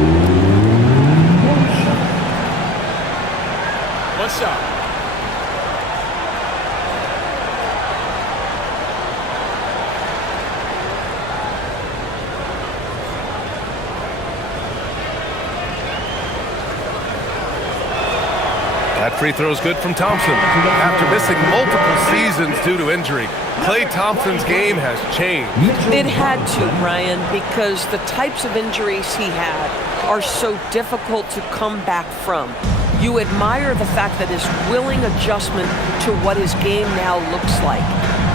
What's up? That free throw is good from Thompson. After missing multiple seasons due to injury, Klay Thompson's game has changed. It had to, Ryan, because the types of injuries he had are so difficult to come back from. You admire the fact that his willing adjustment to what his game now looks like.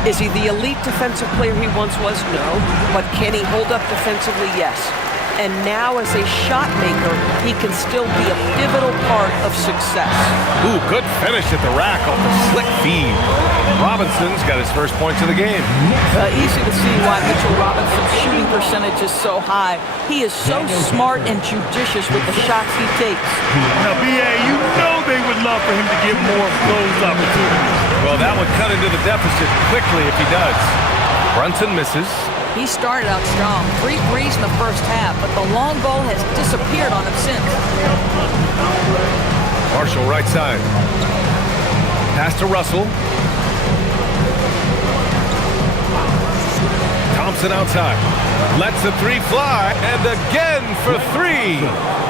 Is he the elite defensive player he once was? No. But can he hold up defensively? Yes. And now as a shot maker, he can still be a pivotal part of success. Ooh, good finish at the rack off the slick feed. Robinson's got his first points of the game. Easy to see why Mitchell Robinson's shooting percentage is so high. He is so smart and judicious with the shots he takes. Now, B.A., you know they would love for him to get more of those opportunities. Well, that would cut into the deficit quickly if he does. Brunson misses. He started out strong, 3 threes in the first half, but the long ball has disappeared on him since. Marshall right side. Pass to Russell. Thompson outside. Lets the 3 fly, and again for 3.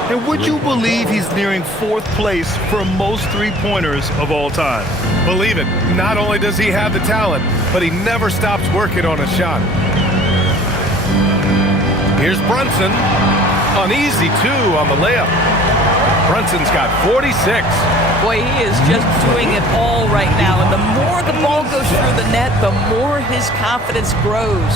And would you believe he's nearing 4th place for most three-pointers of all time? Believe it. Not only does he have the talent, but he never stops working on a shot. Here's Brunson. An easy 2 on the layup. Brunson's got 46. Boy, he is just doing it all right now. And the more the ball goes through the net, the more his confidence grows.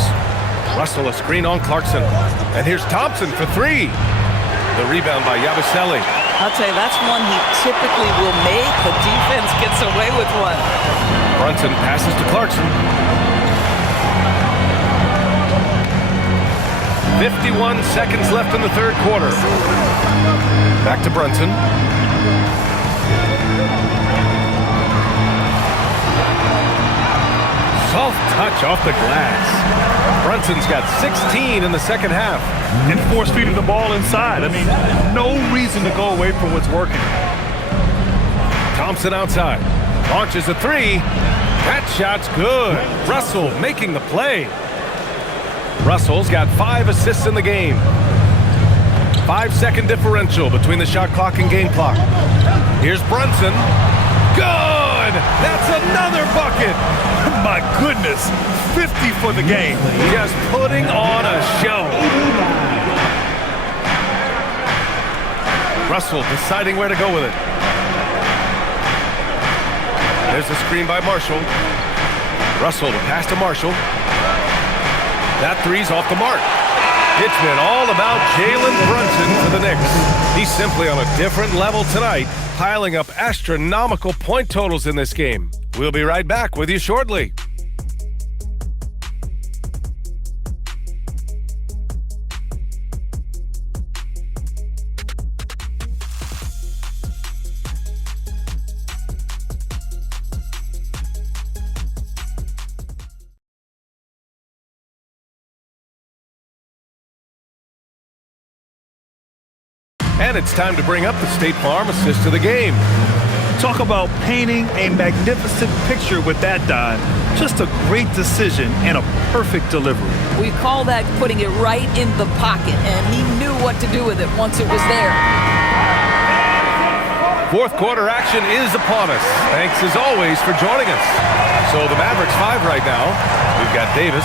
Russell a screen on Clarkson. And here's Thompson for 3. The rebound by Yabusele. I'll tell you, that's one he typically will make. The defense gets away with one. Brunson passes to Clarkson. 51 seconds left in the third quarter. Back to Brunson. Soft touch off the glass. Brunson's got 16 in the second half. And force-feeding the ball inside. I mean, no reason to go away from what's working. Thompson outside. Launches a 3. That shot's good. Russell making the play. Russell's got 5 assists in the game. 5-second differential between the shot clock and game clock. Here's Brunson. Good! good. That's another bucket. My goodness, 50 for the game. Just putting on a show. Russell deciding where to go with it. There's the screen by Marshall. Russell to pass to Marshall. That three's off the mark. It's been all about Jalen Brunson for the Knicks. He's simply on a different level tonight, piling up astronomical point totals in this game. We'll be right back with you shortly. And it's time to bring up the State Farm assist of the game. Talk about painting a magnificent picture with that dime. Just a great decision and a perfect delivery. We call that putting it right in the pocket, and he knew what to do with it once it was there. Fourth quarter action is upon us. Thanks as always for joining us. So the Mavericks 5 right now. We've got Davis.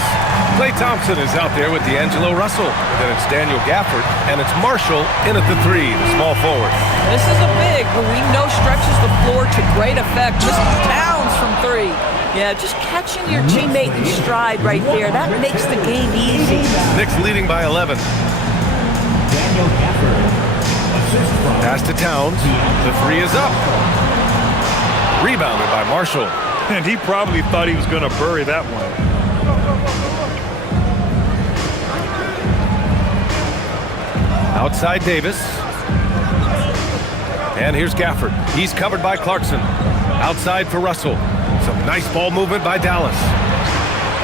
Klay Thompson is out there with D'Angelo Russell. Then it's Daniel Gafford, and it's Marshall in at the 3, the small forward. This is a big who we know stretches the floor to great effect. Mr. Towns from 3. Yeah, just catching your teammate in stride right there. That makes the game easy. Knicks leading by 11. Daniel Gafford. Assist from Pass to Towns. The 3 is up. Rebounded by Marshall. And he probably thought he was going to bury that one. Outside Davis. And here's Gafford. He's covered by Clarkson. Outside for Russell. Some nice ball movement by Dallas.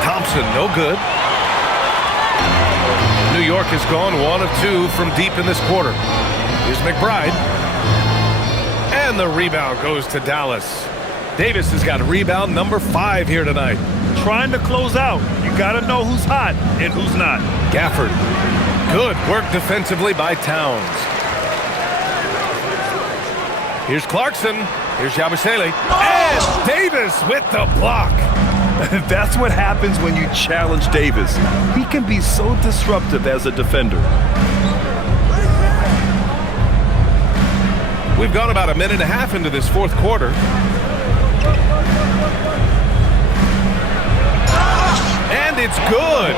Thompson, no good. New York has gone 1 of 2 from deep in this quarter. Here's McBride. And the rebound goes to Dallas. Davis has got rebound number 5 here tonight. Trying to close out. You got to know who's hot and who's not. Gafford. Good work defensively by Towns. Here's Clarkson. Here's Yabusele. And Davis with the block. That's what happens when you challenge Davis. He can be so disruptive as a defender. We've gone about a minute and a half into this fourth quarter. And it's good.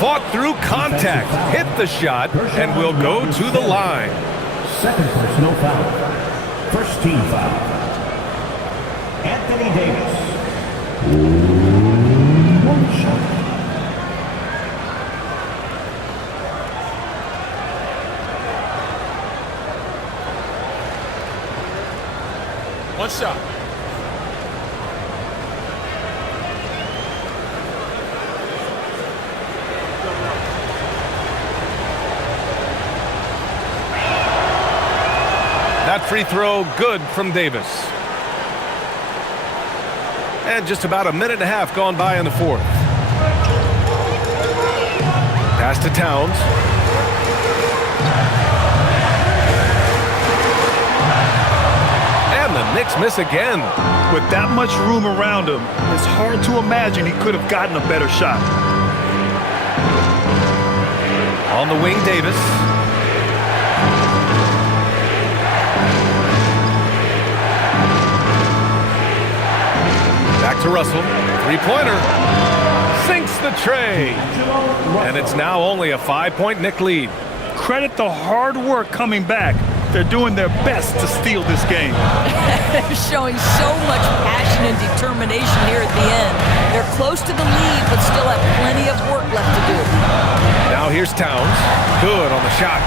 Fought through contact, hit the shot, and will go to the line. second personal foul. First team foul. Anthony Davis. One shot. One shot. That free throw good from Davis. And just about a minute and a half gone by in the fourth. Pass to Towns. And the Knicks miss again. With that much room around him, it's hard to imagine he could have gotten a better shot. On the wing, Davis. Back to Russell. Three-pointer. Sinks the tray. And it's now only a 5-point Knick lead. Credit the hard work coming back. They're doing their best to steal this game. They're showing so much passion and determination here at the end. They're close to the lead, but still have plenty of work left to do. Now here's Towns. Good on the shot.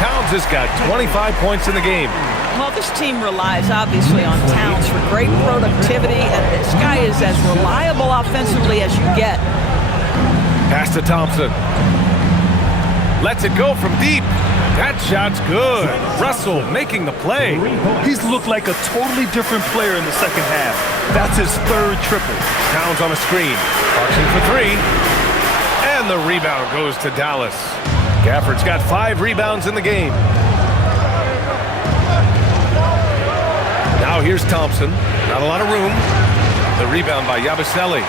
Towns has got 25 points in the game. Well, this team relies obviously on Towns for great productivity, and this guy is as reliable offensively as you get. Pass to Thompson. Lets it go from deep. That shot's good. Russell making the play. He's looked like a totally different player in the second half. That's his third triple. Towns on a screen. Clarkson for three. And the rebound goes to Dallas. Gafford's got 5 rebounds in the game. Now Now here's Thompson. Not a lot of room. The rebound by Yabusele.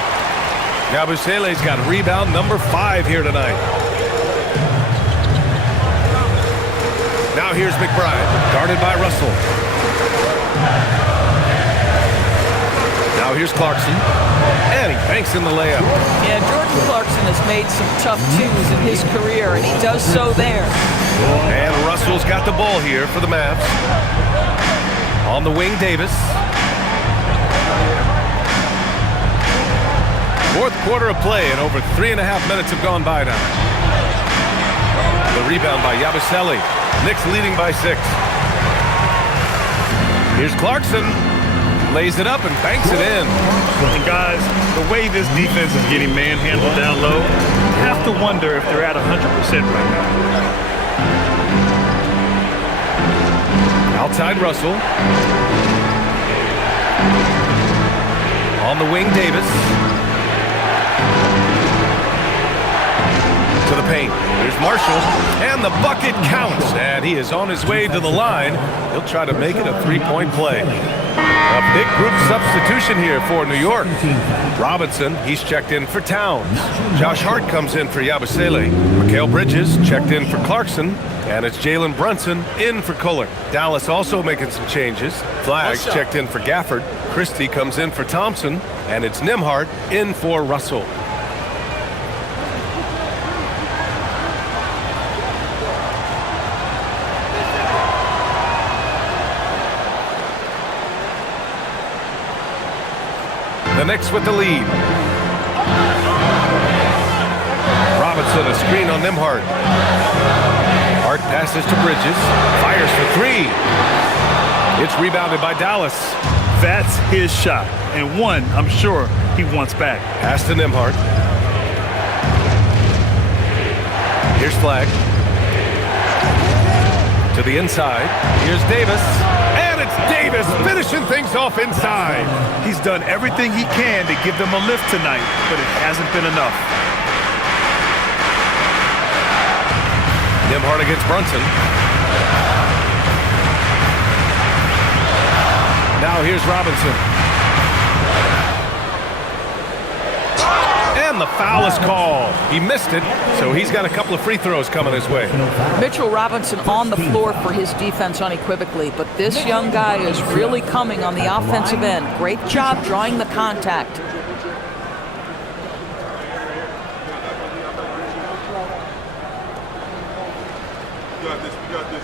Yabusele's got rebound number 5 here tonight. Now here's McBride, guarded by Russell. Now here's Clarkson, and he banks in the layup. Yeah, Jordan Clarkson has made some tough twos in his career, and he does so there. And Russell's got the ball here for the Mavs. On the wing, Davis. Fourth quarter of play, and over 3.5 minutes have gone by now. The rebound by Yabusele. Knicks leading by 6. Here's Clarkson. Lays it up and banks it in. And guys, the way this defense is getting manhandled down low, you have to wonder if they're at 100% right now. Outside Russell. On the wing, Davis. To the paint. There's Marshall, and the bucket counts. And he is on his way to the line. He'll try to make it a 3-point play. A big group substitution here for New York. Robinson, he's checked in for Towns. Josh Hart comes in for Yabusele. Mikal Bridges checked in for Clarkson. And it's Jalen Brunson in for Kohler. Dallas also making some changes. Flags checked in for Gafford. Christie comes in for Thompson. And it's Nembhard in for Russell. The Knicks with the lead. Robinson, a screen on Nembhard. Hart passes to Bridges. Fires for 3. It's rebounded by Dallas. That's his shot, and one I'm sure he wants back. Pass to Nembhard. Here's Flag. To the inside. Here's Davis. And it's Davis finishing things off inside. He's done everything he can to give them a lift tonight, but it hasn't been enough. Nembhard against Brunson. Now here's Robinson. And the foul is called. He missed it, so he's got a couple of free throws coming his way. Mitchell Robinson on the floor for his defense unequivocally, but this young guy is really coming on the offensive end. Great job drawing the contact. We got this.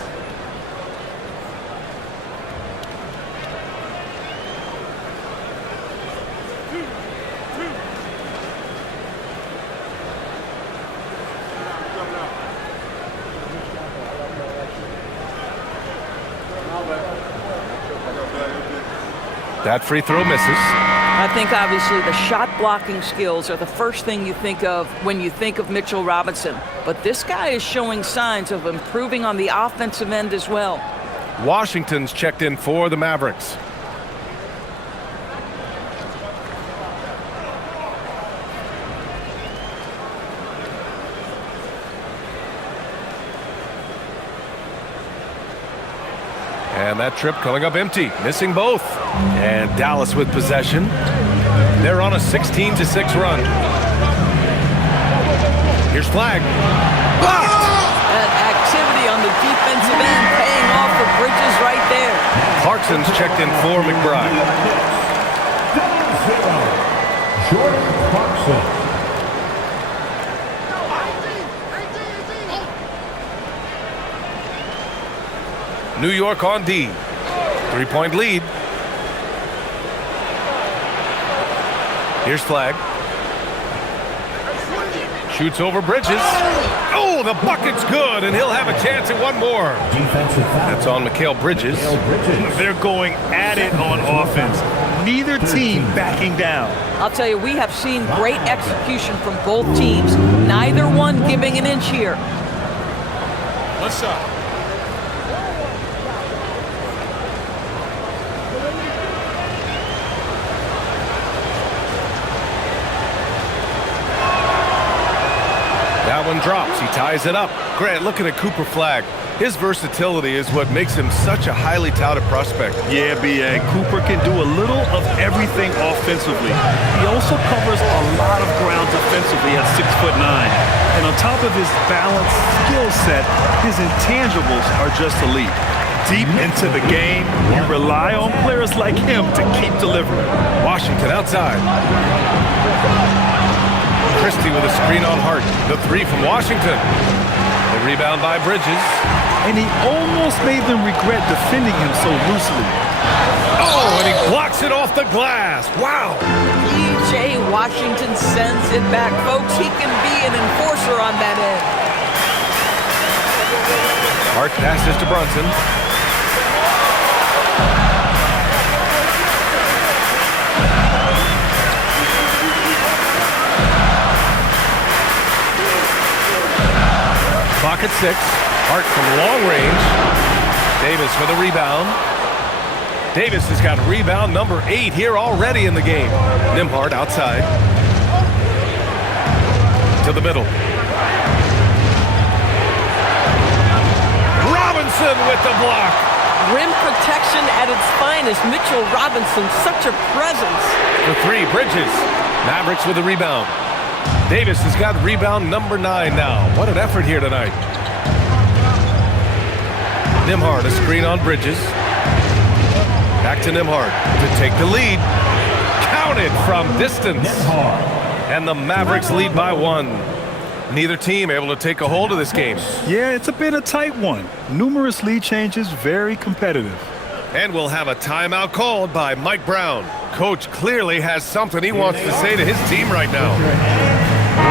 That free throw misses. I think obviously the shot blocking skills are the first thing you think of when you think of Mitchell Robinson. But this guy is showing signs of improving on the offensive end as well. Washington's checked in for the Mavericks. And that trip coming up empty, missing both. And Dallas with possession. They're on a 16-6 run. Here's Flag. Blocked! That activity on the defensive end paying off for Bridges right there. Clarkson's checked in for McBride. Jordan Clarkson. New York on D. 3-point lead. Here's Flag. Shoots over Bridges. Oh, the bucket's good, and he'll have a chance at one more. That's on Mikal Bridges. They're going at it on offense. Neither team backing down. I'll tell you, we have seen great execution from both teams. Neither one giving an inch here. What's up? That one drops. He ties it up. Grant, looking at Cooper Flag. His versatility is what makes him such a highly touted prospect. Yeah, B.A. Cooper can do a little of everything offensively. He also covers a lot of ground defensively at 6'9". And on top of his balanced skill set, his intangibles are just elite. Deep into the game, you rely on players like him to keep delivering. Washington outside. Christie with a screen on Hart. The three from Washington. The rebound by Bridges. And he almost made them regret defending him so loosely. Oh, and he blocks it off the glass. Wow. P.J. Washington sends it back. Folks, he can be an enforcer on that end. Hart passes to Brunson. Clock at 6. Hart from long range. Davis for the rebound. Davis has got rebound number 8 here already in the game. Nembhard outside. To the middle. Robinson with the block. Rim protection at its finest. Mitchell Robinson, such a presence. For 3, Bridges. Mavericks with the rebound. Davis has got rebound number 9 now. What an effort here tonight. Nembhard, a screen on Bridges. Back to Nembhard to take the lead. Counted from distance. And the Mavericks lead by 1. Neither team able to take a hold of this game. Yeah, it's been a tight one. Numerous lead changes, very competitive. And we'll have a timeout called by Mike Brown. Coach clearly has something he wants to say to his team right now.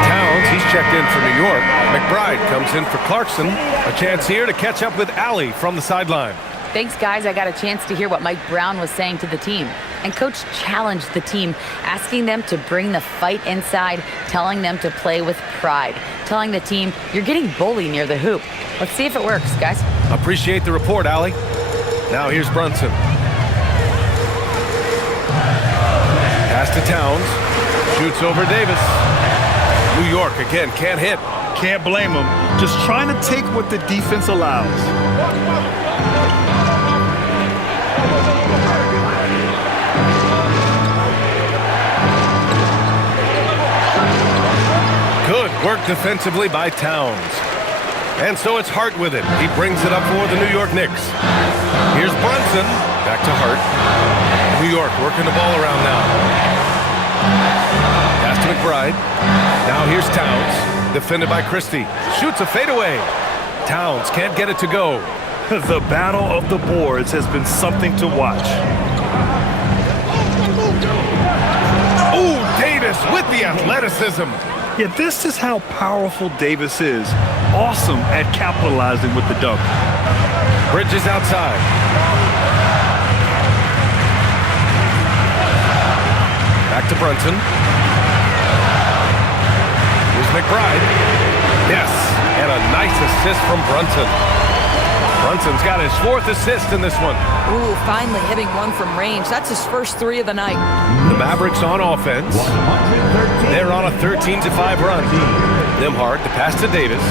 Towns, he's checked in for New York. McBride comes in for Clarkson. A chance here to catch up with Allie from the sideline. Thanks, guys. I got a chance to hear what Mike Brown was saying to the team. And Coach challenged the team, asking them to bring the fight inside, telling them to play with pride, telling the team, you're getting bullied near the hoop. Let's see if it works, guys. Appreciate the report, Allie. Now here's Brunson. Pass to Towns. Shoots over Davis. New York again, can't hit. Can't blame him. Just trying to take what the defense allows. Good work defensively by Towns. And so it's Hart with it. He brings it up for the New York Knicks. Here's Brunson. Back to Hart. New York working the ball around now. Pass to McBride. Now here's Towns. Defended by Christie. Shoots a fadeaway. Towns can't get it to go. The battle of the boards has been something to watch. Ooh, Davis with the athleticism. Yeah, this is how powerful Davis is. Awesome at capitalizing with the dunk. Bridges outside. Back to Brunson. Here's McBride. Yes, and a nice assist from Brunson. Brunson's got his 4th assist in this one. Ooh, finally hitting one from range. That's his first 3 of the night. The Mavericks on offense. They're on a 13-5 run. Nembhard, the pass to Davis.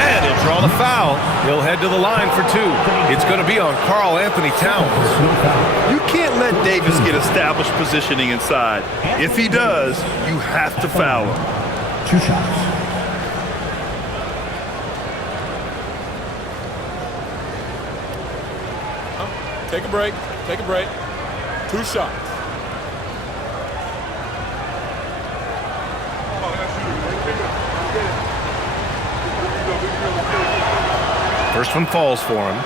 And he'll draw the foul. He'll head to the line for 2. It's going to be on Karl Anthony Towns. You can't let Davis get established positioning inside. If he does, you have to foul him. 2 shots. Take a break. Take a break. 2 shots. First one falls for him.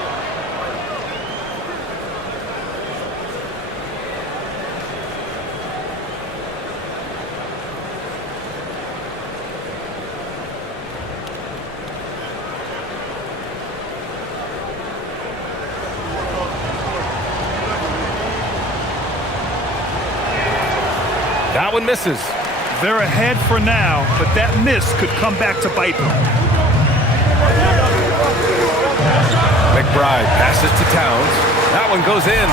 That one misses. They're ahead for now, but that miss could come back to bite them. McBride passes to Towns. That one goes in.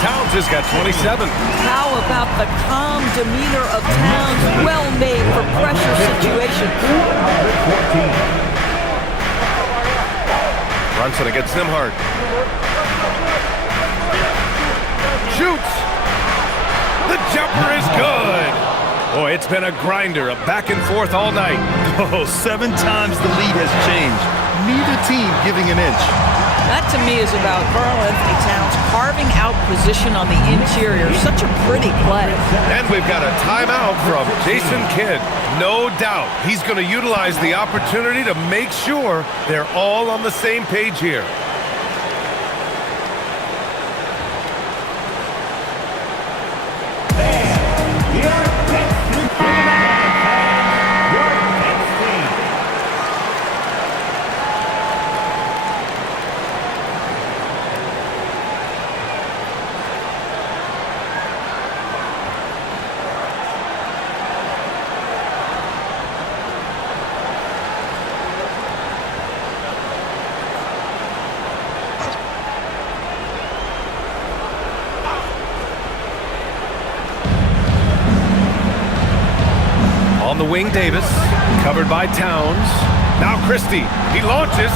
Towns has got 27. How about the calm demeanor of Towns? Well made for pressure situations. Brunson against Nembhard. Shoots. The jumper is good. Boy, it's been a grinder, a back and forth all night. Oh, 7 times the lead has changed. Neither team giving an inch. That to me is about Karl-Anthony Towns carving out position on the interior. Such a pretty play. And we've got a timeout from Jason Kidd. No doubt he's going to utilize the opportunity to make sure they're all on the same page here. On the wing, Davis, covered by Towns. Now Christie, he launches.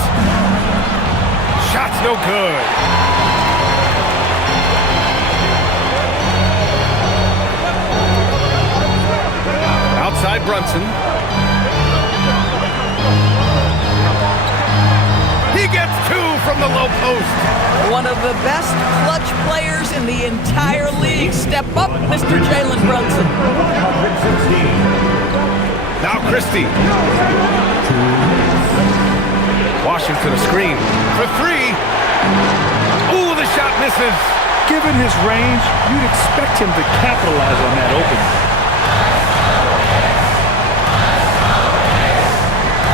Shot's no good. Outside Brunson. He gets 2 from the low post. One of the best clutch players in the entire league. Step up, Mr. Jalen Brunson. Now Christie. Washington a screen for 3. Ooh, the shot misses. Given his range, you'd expect him to capitalize on that opening.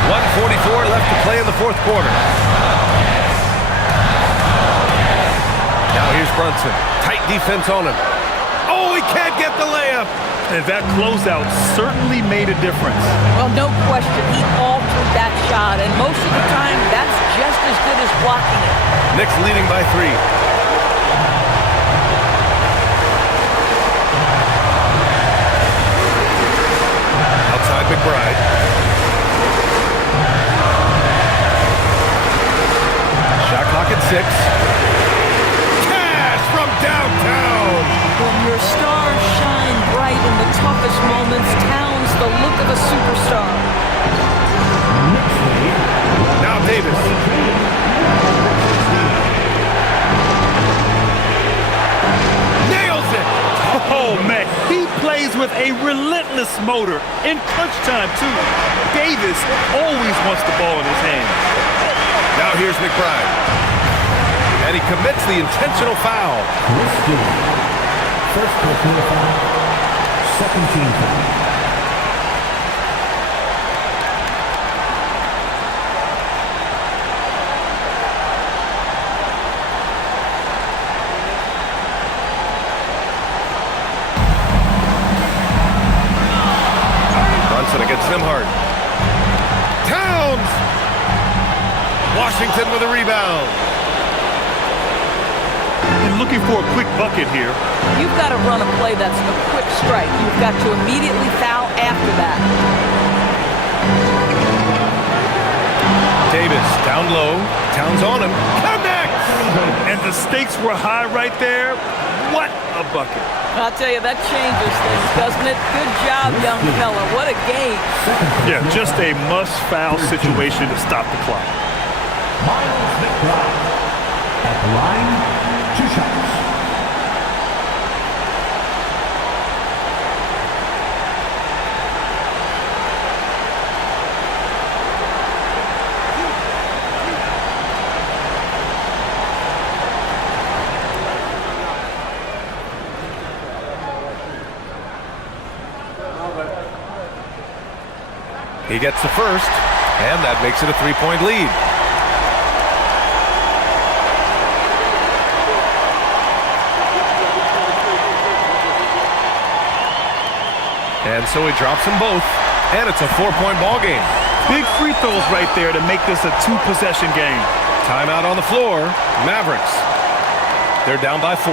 1:44 left to play in the fourth quarter. Now here's Brunson. Tight defense on him. Oh, he can't get the layup. And that closeout certainly made a difference. Well, no question, he altered that shot, and most of the time, that's just as good as blocking it. Knicks leading by 3. Outside McBride. Shot clock at 6. Cash from downtown. When your stars shine bright in the toughest moments, Towns the look of a superstar. Now Davis. Nails it. Oh, man, he plays with a relentless motor in crunch time, too. Davis always wants the ball in his hand. Now here's McBride. And he commits the intentional foul. First personal foul, second team foul. Brunson against Nembhard. Towns! Washington with a rebound. And looking for a quick bucket here. You've got to run a play that's a quick strike. You've got to immediately foul after that. Davis down low. Towns on him. Connects! And the stakes were high right there. What a bucket. I'll tell you, that changes things, doesn't it? Good job, young fella. What a game. Yeah, just a must-foul situation to stop the clock. Miles McBride at the line, 2 shots. He gets the first, and that makes it a 3-point lead. And so he drops them both, and it's a 4-point ball game. Big free throws right there to make this a 2-possession game. Timeout on the floor. Mavericks. They're down by 4.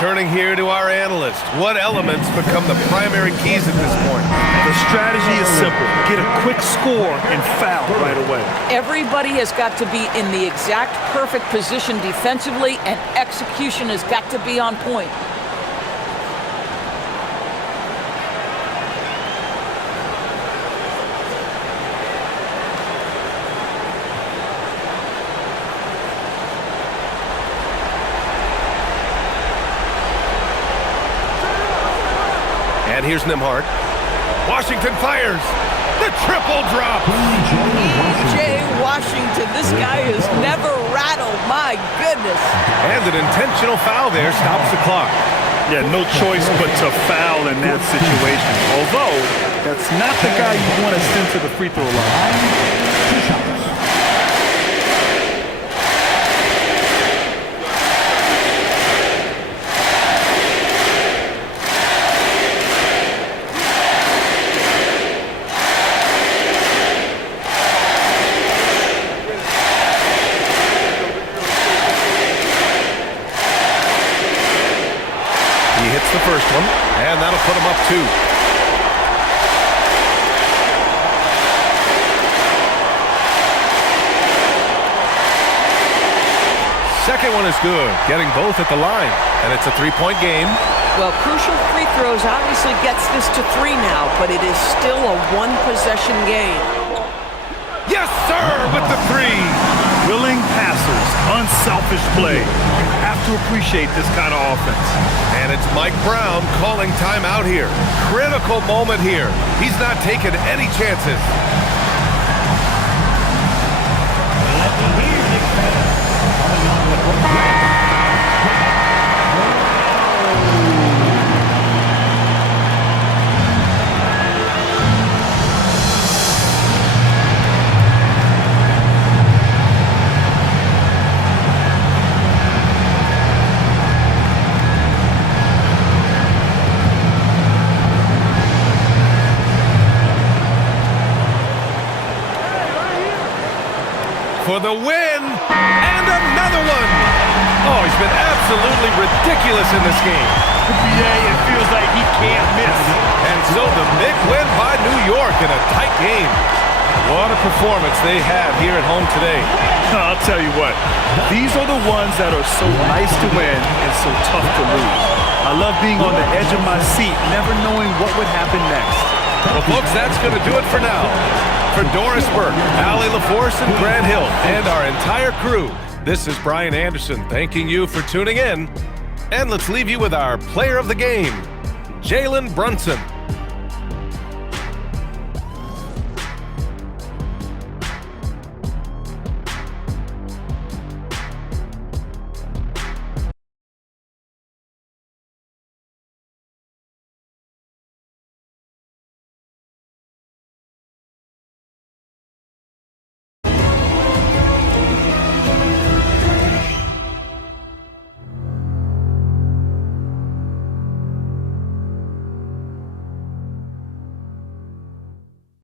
Turning here to our analyst. What elements become the primary keys at this point? The strategy is simple. Get a quick score and foul right away. Everybody has got to be in the exact perfect position defensively, and execution has got to be on point. And here's Nembhard. Washington fires. The triple drop. E.J. Washington, this guy has never rattled. My goodness. And an intentional foul there stops the clock. Yeah, no choice but to foul in that situation. Although, that's not the guy you want to send to the free throw line. The first one, and that'll put him up 2. Second one is good, getting both at the line, and it's a 3-point game. Well, crucial free throws obviously gets this to 3 now, but it is still a one-possession game. Yes, sir, with the 3. Willing passers, unselfish play. You have to appreciate this kind of offense. And it's Mike Brown calling timeout here. Critical moment here. He's not taking any chances. For the win, and another one. Oh, he's been absolutely ridiculous in this game. Yeah, it feels like he can't miss. And so the Knicks win by New York in a tight game. What a performance they have here at home today. I'll tell you what, these are the ones that are so nice to win and so tough to lose. I love being on the edge of my seat, never knowing what would happen next. Well, folks, that's going to do it for now. For Doris Burke, Allie LaForce, and Grant Hill, and our entire crew, this is Brian Anderson thanking you for tuning in. And let's leave you with our player of the game, Jalen Brunson.